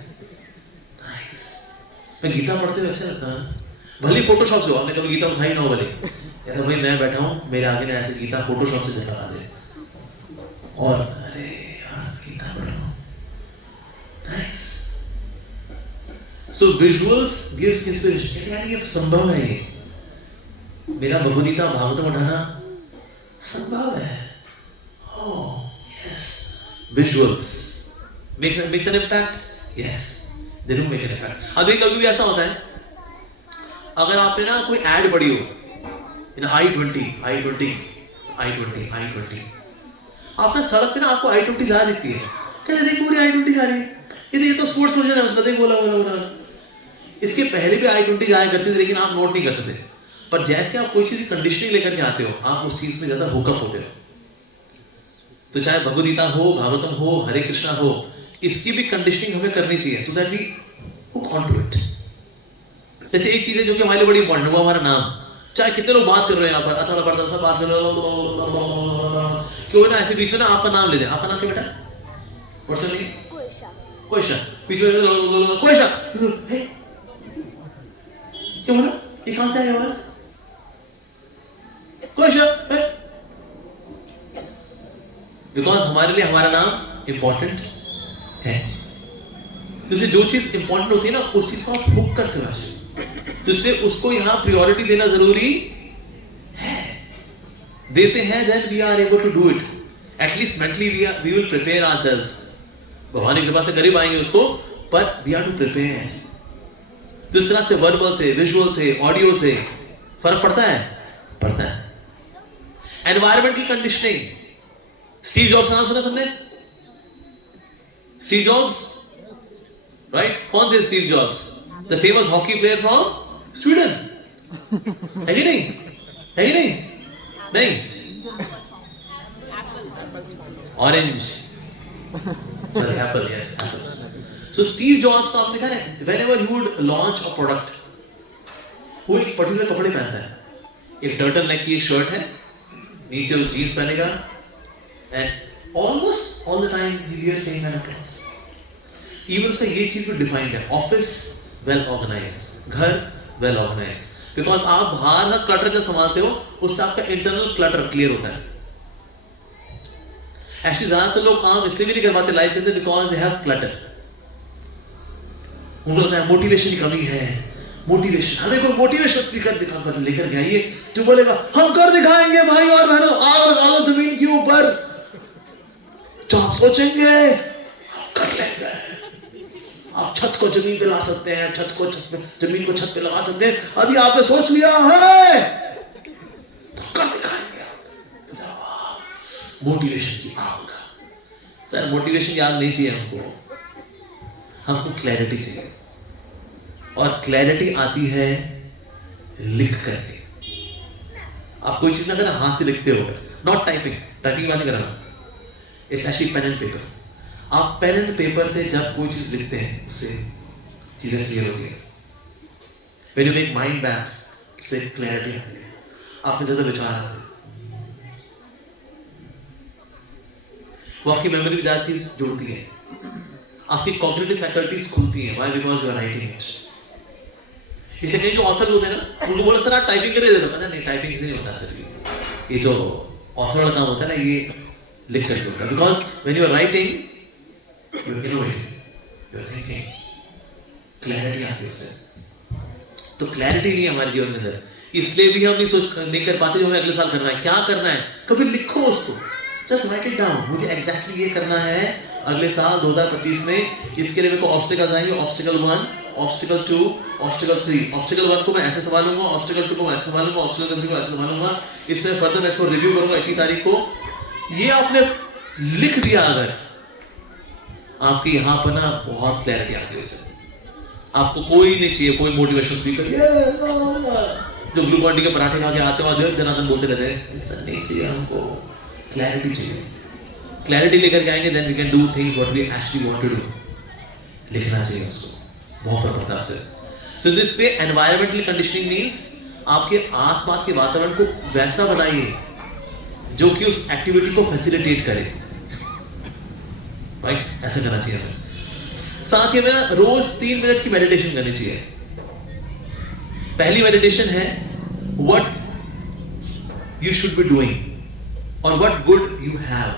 नाइस. मैं गीता पढ़ते हुए अच्छा लगता है. भले फोटोशॉप से हो, हमने कभी गीता उठाई ना हो, भले कहता भाई मैं बैठा हूँ, मेरे आगे ने ऐसे गीता फोटोशॉप से लगा दे, और अरे यार गीता पढ़ रहा हूँ, नाइस. सो विजुअल्स गिव्स इंस्पिरेशन. कहते हैं ये संभव है, ये मेरा भगवद गीता भागवतम उठाना संभव है. Oh yes, visuals makes an impact. Yes, they do make an impact. अब एक कभी भी ऐसा होता है, अगर आपने ना कोई ऐड पढ़ी हो, I-20, आप ना सड़क पे ना आपको I-20 ज्यादा दिखती है. कहते देखो पूरी I-20 जा रही है, ये तो स्पोर्ट्स वर्जन है उसका, देख बोला. इसके पहले भी I-20 आया करते थे, लेकिन आप नोट नहीं करते थे। पर जैसे आप कोई चीज कंडीशनिंग लेकर के आते हो, आप उस चीज में ज्यादा हुकअप होते हो। तो चाहे भगवद गीता हो, भागवतम हो, हरे कृष्णा हो, इसकी भी कंडीशनिंग हमें करनी चाहिए, so that we hook on to it. जैसे एक चीज है जो कि हमारे लिए बड़ी इंपॉर्टेंट है, वो हमारा नाम। चाहे कितने लोग बात कर रहे हैं यहाँ पर, अथड़ा बड़ता सब बात कर रहे हो, क्यों ना ऐसे बीच में ना आपका नाम ले दें। आपका नाम क्या बेटा? What's your name? कोयशा। बीच में कोयशा, क्या बोला? ये कहां से आया आवाज? कोयशा। बिकॉज हमारे लिए हमारा नाम इंपॉर्टेंट है। तो जो चीज इंपॉर्टेंट होती है ना, उस चीज को आप हुक करते हो, तो इसलिए उसको यहां प्रायोरिटी देना जरूरी है। देते हैं, then we are able to do it. At least mentally we will prepare ourselves. भगवान की कृपा से करीब आएंगे उसको, पर वी आर टू प्रिपेयर। तो इस तरह से वर्बल से, विजुअल से, ऑडियो से फर्क पड़ता है, पड़ता है। एनवायरमेंटल कंडीशनिंग, स्टीव जॉब्स का नाम सुना सबने? Steve Jobs, right? कौन थे Steve Jobs? The famous hockey player from Sweden, है कि नहीं? है कि नहीं? नहीं, orange, sorry Apple, yes Apple. So Steve Jobs का आपने देखा है, whenever he would launch a product, वो एक पर्टिकुलर कपड़े पहनता है। एक टर्टल नेक की एक शर्ट है, नीचे वो जीन्स पहनेगा, and almost all the time ही wears same kind of clothes. Even उसका ये चीज भी डिफाइंड है, ऑफिस वेल ऑर्गेनाइज्ड, घर वेल ऑर्गेनाइज्ड। बिकॉज आप बाहर का क्लटर जब संभालते हो, उससे आपका इंटरनल क्लटर क्लियर होता है। एक्चुअली ज्यादातर लोग काम इसलिए भी नहीं कर पाते लाइफ के अंदर, बिकॉज दे हैव क्लटर। उनको लगता है मोटिवेशन की कमी है, मोटिवेशन, हमें कोई मोटिवेशन स्पीकर दिखा लेकर के आइए जो बोलेगा हम कर दिखाएंगे भाई और बहनों, आओ आओ जमीन के ऊपर, जो आप सोचेंगे हम कर लेंगे। आप छत को जमीन पे ला सकते हैं, छत को जमीन को छत पे लगा सकते हैं। अभी आपने सोच लिया है तो कर दिखाएंगे। मोटिवेशन की आग। सर मोटिवेशन की आग नहीं चाहिए हमको क्लैरिटी चाहिए। और क्लैरिटी आती है लिख करके। आप कोई चीज ना करना, हाथ से लिखते हो, नॉट टाइपिंग बात नहीं करना, it's actually pen and paper. आप पेन एंड पेपर से जब कोई चीज लिखते हैं, उससे चीजें क्लियर होती है। When you make mind maps, से क्लैरिटी आती है, आप में ज्यादा विचार आते हैं, वो आपकी मेमोरी में ज्यादा चीज जुड़ती है, आपकी कॉग्निटिव फैकल्टीज खुलती हैं। Why? Because you are writing it. इसे कई जो ऑथर्स होते हैं ना, उनको बोला सर आप टाइपिंग कर दे दो, पता नहीं टाइपिंग से नहीं होता सर, ये जो ऑथर वाला काम होता है ना, ये लिख करके होता है। Because when you are writing you are innovating, you are thinking, clarity आती है उससे। तो क्लैरिटी नहीं है हमारे जीवन में अंदर, इसलिए भी हम नहीं कर पाते जो हमें अगले साल करना है। क्या करना है? कभी लिखो उसको, जस्ट राइट इट डाउन। मुझे एग्जैक्टली ये करना है अगले साल 2025 में, इसके लिए मेरे को ऑब्स्टिकल्स आएंगे, ऑब्स्टिकल 1, ऑब्स्टिकल 2, ऑब्स्टिकल 3। ऑब्स्टिकल 1 को मैं ऐसे संभालूंगा, ऑब्स्टिकल 2 को मैं ऐसे संभालूंगा, ऑब्स्टिकल 3 को ऐसे संभालूंगा। इसमें फर्दर मैं इसको रिव्यू करूंगा इतनी तारीख को। ये आपने लिख दिया, अगर आपके यहाँ पर ना बहुत क्लैरिटी आती है उससे। आपको कोई नहीं चाहिए, कोई मोटिवेशन स्पीकर जो ग्लूकॉन डी के पराठे खा के आते हो जनार्दन बोलते रहते हैं, ऐसा नहीं चाहिए हमको। क्लैरिटी चाहिए। क्लैरिटी लेकर के आएंगे, then we can do things what we actually want to do. लिखना चाहिए उसको, बहुत फर्क पड़ता है उससे। So this way environmental conditioning means आपके आसपास के वातावरण को वैसा बनाइए जो कि उस एक्टिविटी को फैसिलिटेट करे, राइट? ऐसा करना चाहिए हमें। साथ ही में रोज 3 मिनट की मेडिटेशन करनी चाहिए। पहली मेडिटेशन है what you should be doing और व्हाट गुड यू हैव।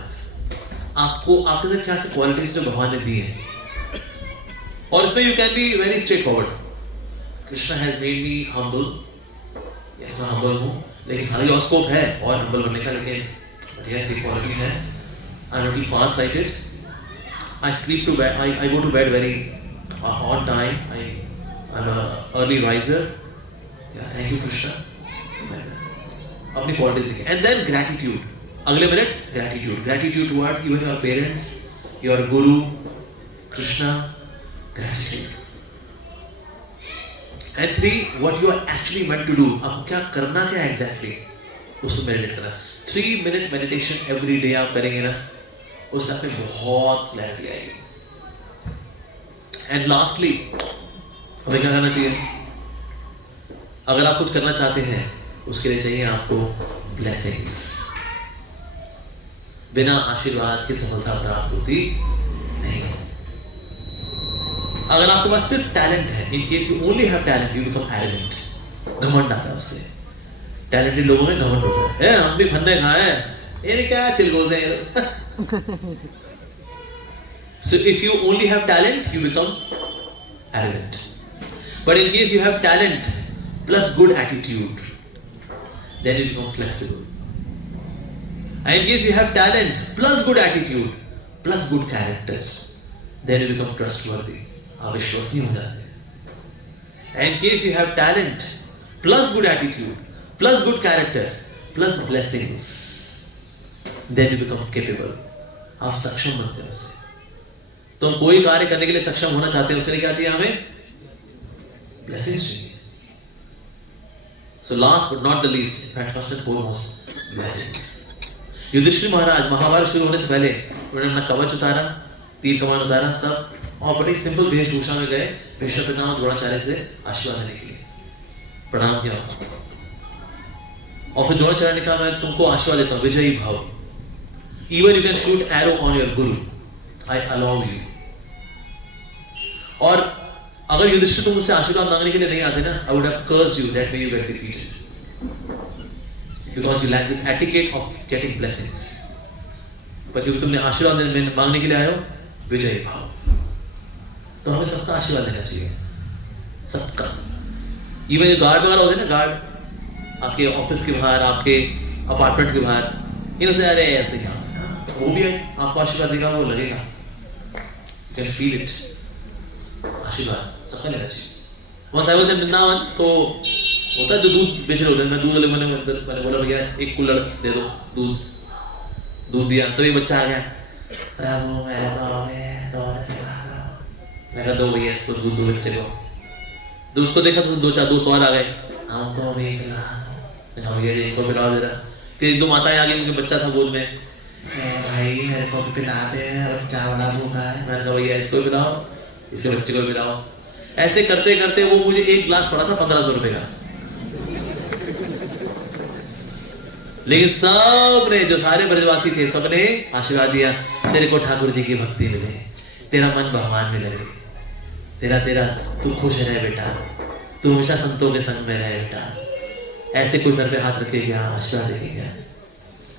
आपको आपके अंदर क्या क्या क्वालिटीज जो भगवान ने दी है, और इसमें you can be very straight forward. Krishna has made me humble, yes मैं हम्बल हूं, लेकिन खाली और स्कोप है और हम्बल बनने का, लेकिन यस ये क्वालिटी है। I am little far sighted, I sleep to bed. I go to bed very on time. I'm a early riser. Yeah, thank you Krishna. अपनी qualities लिखें. And then gratitude. अगले minute gratitude. Gratitude towards even your parents, your guru, Krishna. Gratitude. And 3 what you are actually meant to do, आपको क्या करना क्या है exactly, उसको meditate करना। 3 मिनट मेडिटेशन एवरी डे आप करेंगे ना, उस आप में बहुत क्लैरिटी आएगी। एंड लास्टली हमें क्या करना चाहिए, अगर आप कुछ करना चाहते हैं उसके लिए चाहिए आपको ब्लेसिंग्स। बिना आशीर्वाद की सफलता प्राप्त होती नहीं। अगर आपके पास सिर्फ टैलेंट है, इन case you only have talent, you become arrogant, घमंड आता है उससे। टैलेंटेड लोगों में घमंड होता है, हम भी फन्ने खाए, ये क्या चिलगोज हैं। So if you only have talent, you become arrogant. But in case you have talent plus good attitude, then you become flexible. And in case you have talent plus good attitude plus good character, then you become trustworthy. आप विश्वसनीय हो जाते हैं। And in case you have talent plus good attitude plus good character plus blessings, then you become capable. आप सक्षम बनते हैं उससे। तो हम कोई कार्य करने के लिए सक्षम होना चाहते हैं, उसके लिए क्या चाहिए हमें? ब्लेसिंग्स चाहिए। So last but not the least, in fact first and foremost, blessings. Yudhishthira Maharaj Mahabharata शुरू होने से पहले उन्होंने अपना कवच उतारा, तीर कमान उतारा सब, और बड़ी सिंपल वेशभूषा में गए भीष्म पितामह द्रोणाचार्य से आशीर्वाद लेने के लिए, प्रणाम किया। और फिर द्रोणाचार्य ने कहा मैं तुमको आशीर्वाद देता हूं, विजयी भाव। Even you can shoot arrow on your Guru, I allow you। और अगर युधिष्ठिर तुम मुझसे आशीर्वाद मांगने के लिए नहीं आते ना, I would have cursed you that way you get defeated, because you lack this etiquette of getting blessings। पर क्योंकि तुमने आशीर्वाद मांगने के लिए आए हो, विजयी भाव। तो हमें सबका आशीर्वाद लेना चाहिए, सबका। इवन जो गार्ड वगैरह होते हैं ना, गार्ड आपके ऑफिस के बाहर, आपके अपार्टमेंट के बाहर, इनसे अरे ऐसे क्या, वो भी आपको आशीर्वाद देगा, वो लगेगा, कैन फील इट। आशीर्वाद सबका लेना चाहिए। वहाँ आई वाज इन वृंदावन, तो होता है जो दूध बेच रहे होते हैं, मैं दूध वाले मैंने बोला भैया 1 कुल्हड़ दे दो दूध दिया, तो एक बच्चा आ गया, प्रभु मेरे मैंने दो भैया इसको दूध, दो बच्चे को। तो उसको देखा तो 2-4 दोस्त और आ गए, हमको भी पिला, भैया इनको पिला दे रहा। फिर 2 माताएं आ गई, उनके बच्चा था गोद में, भाई मेरे को भी पिलाते हैं, बच्चा बड़ा भूखा है। मैंने कहा भैया इसको पिलाओ, इसके बच्चे को पिलाओ। ऐसे करते करते वो मुझे 1 गिलास पड़ा था 1500 रुपए का, लेकिन सब ने, जो सारे ब्रजवासी थे, सबने आशीर्वाद दिया, तेरे को ठाकुर जी की भक्ति मिले, तेरा मन भगवान में लगे, तेरा तू खुश रहे बेटा, तू हमेशा संतों के संग में रहे बेटा। ऐसे कोई सर पे हाथ रखे गया, आशीर्वाद देखे गया।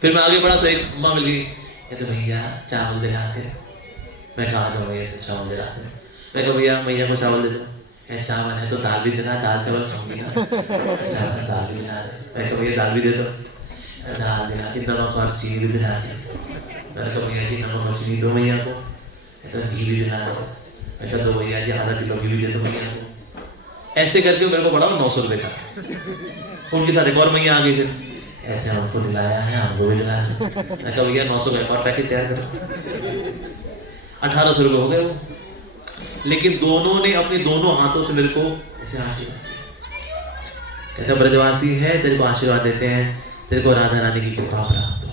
फिर मैं आगे बढ़ा तो एक अम्मा मिल गई, कहते भैया चावल दिला दे। मैं कहा आ जाओ भैया, तो चावल दिला दे। मैं कहा भैया मैया को चावल दे दो। चावल है तो दाल भी देना, दाल चावल खाऊंगी ना, चावल दाल भी दिला दे। मैं कहा भैया दाल भी दे दो, दाल दिला के नमक और चीनी भी दिला दे। मैंने कहा भैया जी नमक और चीनी दो भैया को, कहता घी भी दिला दो। मैं कहा दो भैया जी आधा किलो घी भी दे दो भैया को। ऐसे करके मेरे को पड़ा 900 रुपये का। उनके साथ एक और मैया आ गई, फिर ऐसे हमको दिलाया है, हमको भी दिलाया। मैं कहा भैया 900 का और पैकेज तैयार करो। 1800 रुपये हो गए वो। लेकिन दोनों ने अपने दोनों हाथों से मेरे को ऐसे आशीर्वाद, कहते ब्रजवासी है, तेरे को आशीर्वाद देते हैं, तेरे को राधा रानी की कृपा प्राप्त हो।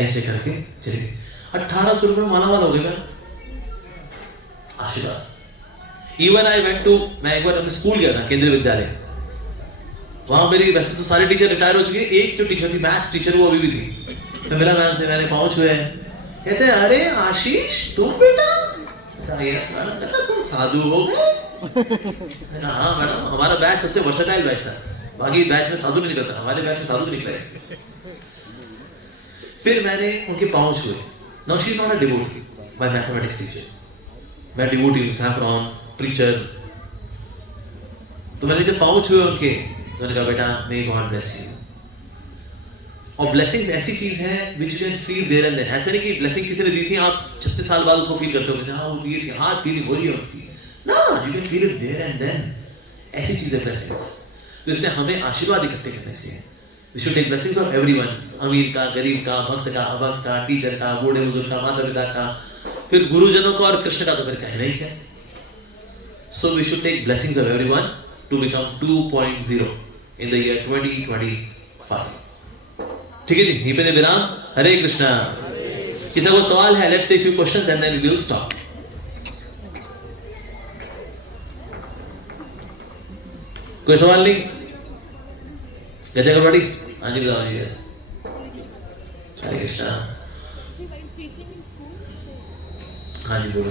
ऐसे करके चले गए। 1800 रुपये मालामाल हो गए मैं, आशीर्वाद। इवन आई वेंट टू, मैं एक बार अपने स्कूल गया था, केंद्रीय विद्यालय। वहां मेरी, वैसे तो सारे टीचर रिटायर हो चुके, एक जो टीचर थी मैथ्स टीचर, वो अभी भी थी। मैं मिला मैम से, मैंने पाँव छुए, कहते हैं अरे आशीष तुम बेटा? Yes madam. कहता तुम साधु हो गए? हाँ मैडम, हमारा बैच सबसे वर्सेटाइल बैच था, बाकी बैच में साधु नहीं निकलता, हमारे बैच में साधु निकले। फिर मैंने उनके पाँव छुए। Now she is not a devotee, my mathematics teacher, मैं डिवोटी हूँ, सैफ्रॉन प्रीचर। तो मैंने जब पाँव छुए उनके, तो उन्होंने कहा बेटा मे गॉड ब्लेस यू। और ब्लेसिंग्स ऐसी चीज है which you can feel there and then. ऐसा नहीं कि ब्लेसिंग किसी ने दी थी आप 36 साल बाद उसको फील करते हो, हाँ वो दी थी, आज फीलिंग हो रही है उसकी ना, you can feel it there and then. ऐसी चीज है ब्लेसिंग्स। तो इसलिए हमें आशीर्वाद इकट्ठे करने चाहिए। We should take blessings of everyone, अमीर का, गरीब का, भक्त का, अभक्त का, टीचर का, बूढ़े बुजुर्ग का, माता पिता का, फिर गुरुजनों का और कृष्ण का तो फिर कहना ही क्या। So we should take blessings of everyone to become 2.0 in the year 2025. ठीक है जी, यहीं पे दे विराम। हरे कृष्णा। किसी को सवाल है? Let's take few questions and then we will stop. कोई सवाल नहीं? गजा कबड्डी? हाँ जी बताओ जी। हरे कृष्णा। हाँ जी बोलो।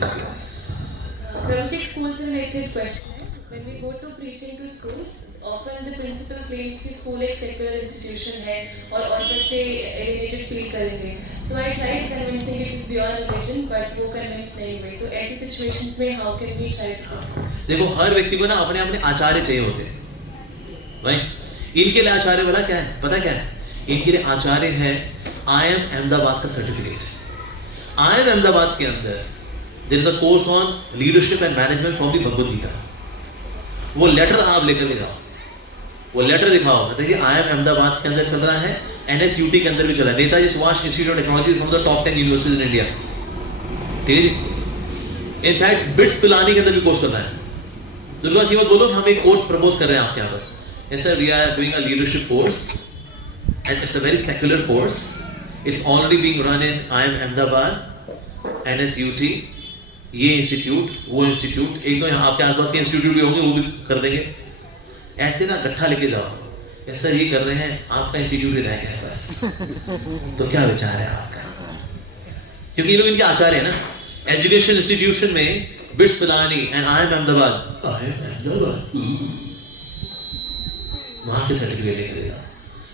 Project schools से related question है. When we go to preaching to schools, often the principal claims कि school एक secular institution है और बच्चे alienated feel करेंगे. तो I tried convincing it is beyond religion, but वो convince नहीं हुए. तो ऐसी situations में how can we try to? देखो हर व्यक्ति को ना अपने अपने आचार्य चाहिए होते हैं, राइट? इनके लिए आचार्य वाला क्या है? पता क्या है? इनके लिए आचार्य है IIM अहमदाबाद का सर्टिफिकेट। IIM अहमदाबाद के अंदर there is a course on leadership and management from the Bhagavad Gita. वो लेटर आप लेकर के जाओ, वो लेटर दिखाओ, बताइए IIM अहमदाबाद के अंदर चल रहा है, NSUT के अंदर भी चला है, Netaji Subhash institute of technology is one of the top 10 universities in India. ठीक है जी। इनफैक्ट बिट्स पिलानी के अंदर भी कोर्स चल रहा है। तो उनके पास ये मत बोलो कि हम एक कोर्स प्रपोज कर रहे हैं आपके यहाँ पर। Yes sir, we are doing a leadership course and it's a very secular course. It's already being run in IIM Ahmedabad, NSUT, ये इंस्टीट्यूट, वो इंस्टीट्यूट, एक दो यहाँ आपके आसपास के इंस्टीट्यूट भी होंगे, वो भी कर देंगे। ऐसे ना गट्ठा लेके जाओ, यस सर ये कर रहे हैं, आपका इंस्टीट्यूट ही रह गया बस। तो क्या विचार है आपका? क्योंकि ये लोग इनके आचार्य है ना। एजुकेशन इंस्टीट्यूशन में bits Pilani and IIM Ahmedabad, वहां के सर्टिफिकेट लेकर जाओ।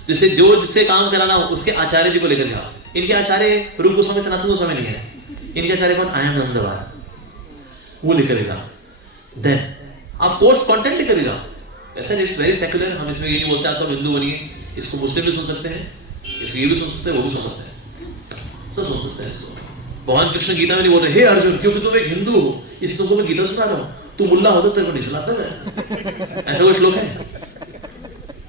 जिससे जो जिससे काम कराना हो उसके आचार्य जी को लेकर जाओ। इनके आचार्य रूप गोस्वामी सनातन गोस्वामी नहीं है, इनके आचार्य कौन? IIM अहमदाबाद, वो लेकर जाओ। देन आप कोर्स कंटेंट लेकर जाओ। ऐसा इट्स वेरी सेक्युलर। हम इसमें ये नहीं बोलते आप सब हिंदू बनिए, इसको मुस्लिम भी सुन सकते हैं, इसको ये भी सुन सकते हैं, वो भी सुन सकते हैं, सब सुन सकते हैं इसको। भगवान कृष्ण गीता में नहीं बोल रहे हे अर्जुन क्योंकि तुम एक हिंदू हो इसलिए तुमको मैं गीता सुना रहा हूँ, तू मुल्ला हो तो तेरे को नहीं सुनाता मैं। ऐसा कोई श्लोक है?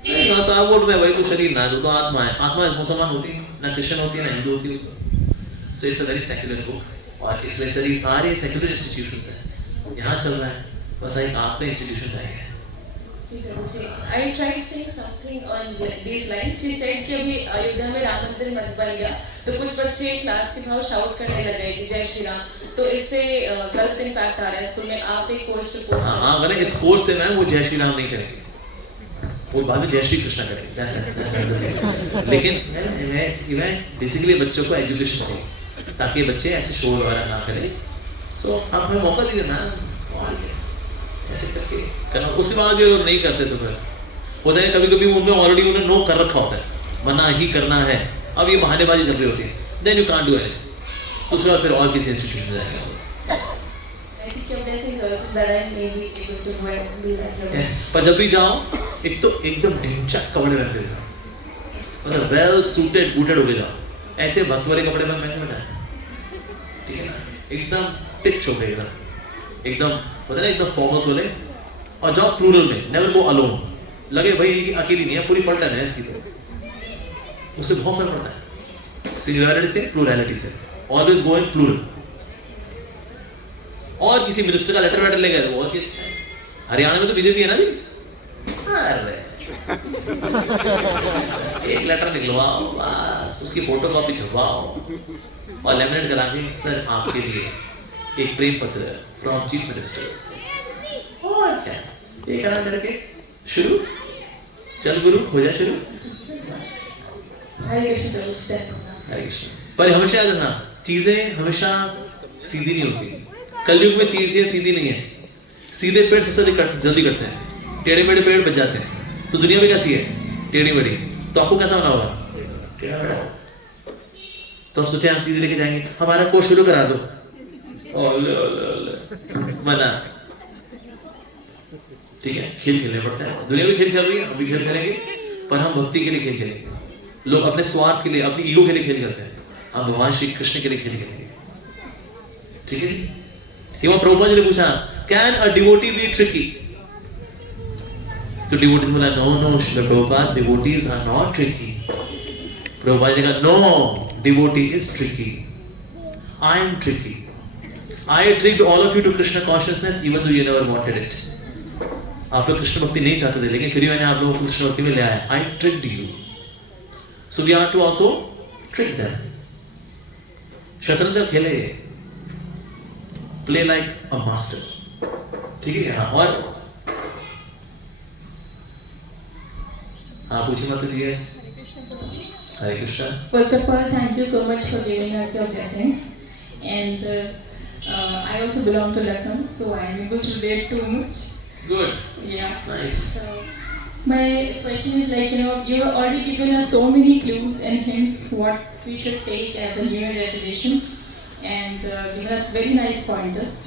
नहीं, साहब बोल रहे हैं भाई तू शरीर ना, तो आत्मा है। आत्मा मुसलमान होती है ना, क्रिश्चियन होती है ना, हिंदू होती है। So it's a very secular book और इसमें सारे सेक्युलर इंस्टीट्यूशंस हैं, यहाँ चल रहा है। बस एक आपका इंस्टीट्यूशन रहेगा। I tried saying something on these lines. She said कि अभी अयोध्या में राम मंदिर बन गया तो कुछ बच्चे क्लास के बाहर शाउट करने लगे कि जय श्री राम, तो इससे गलत इम्पैक्ट आ रहा है स्कूल में। आप एक कोर्स प्रपोज करें। हाँ अगर इस कोर्स से मैम वो जय श्री राम नहीं करेंगे, वो बाद में जय श्री कृष्णा करेंगे। लेकिन मैं बेसिकली बच्चों को एजुकेशन चाहिए ताकि बच्चे ऐसे शोर वगैरह ना करें। सो आप हमें मौका दीजिए मैम, ऐसे करके करना। उसके बाद ये नहीं करते तो फिर होता है कभी कभी उनमें ऑलरेडी उन्हें नो कर रखा होता है, मना ही करना है, अब ये बहानेबाजी चल रही होती है, then you can't do anything. तो उसके बाद फिर और किसी इंस्टीट्यूशन में जाएंगे। पर जब भी जाओ एक तो एकदम ढिंचक कपड़े पहन के जाओ, मतलब वेल सूटेड बूटेड होके जाओ। ऐसे भक्त वाले कपड़े पहन के मत जाओ, ठीक है ना? एकदम टिच हो गए, एकदम पता ना एकदम फॉर्मल्स वाले। और जाओ प्लूरल में, नेवर गो अलोन। लगे भाई इनकी अकेली नहीं है, पूरी पलटन है इसकी, तो उससे बहुत फर्क पड़ता है सिंगुलैरिटी से प्लूरैलिटी से। Always go in plural. और किसी मिनिस्टर का लेटर वेटर ले गए बहुत ही अच्छा है। हरियाणा में तो बीजेपी है ना भी, अरे एक लेटर निकलवाओ बस, उसकी फोटो कॉपी छपवाओ और लेमिनेट करा के सर आपके लिए एक प्रेम पत्र फ्रॉम चीफ मिनिस्टर। और क्या ये करा करके शुरू, चल गुरु हो जा शुरू। हरे कृष्ण। पर हमेशा याद रखना चीजें हमेशा सीधी नहीं होती। कलयुग में चीजें सीधी नहीं है। सीधे पेड़ सबसे जल्दी कटते हैं, टेढ़े मेढ़े पेड़ बच जाते हैं। तो दुनिया भी कैसी है? टेढ़ी मेढ़ी। तो आपको कैसा होना होगा? टेढ़ा मेढ़ा। तो हम सोचे हम सीधे लेके जाएंगे, हमारा कोर्स शुरू करा दो। ओले ओले ओले मना, ठीक है? खेल खेलने पड़ता है। दुनिया भी खेल खेल रही है, हम भी खेल खेलेंगे, पर हम भक्ति के लिए खेल खेलेंगे। लोग अपने स्वार्थ के लिए, अपनी ईगो के लिए खेल करते हैं, हम भगवान श्री कृष्ण के लिए खेल खेलेंगे। ठीक है जी? ये प्रभुपाद जी ने पूछा can a devotee be tricky? तो डिवोटीज बोला no no Srila Prabhupada, devotees are not tricky. Prabhupada ji ने कहा no, devotee is tricky. I am tricky. I tricked all of you to Krishna consciousness even though you never wanted it. आप लोग कृष्ण भक्ति नहीं चाहते थे, लेकिन फिर भी मैंने आप लोगों को कृष्ण भक्ति में ले आया. I tricked you. So we have to also trick them. शतरंज खेले, play like a master. ठीक है. हाँ, और हाँ पूछिए माता जी. हरे Krishna. First of all, thank you so much for giving us your blessings. And I also belong to Lucknow, so I am able to relate too much. Good. Yeah. Nice. So my question is like, you have already given us so many clues and hints what we should take as a New Year resolution, and given us very nice pointers.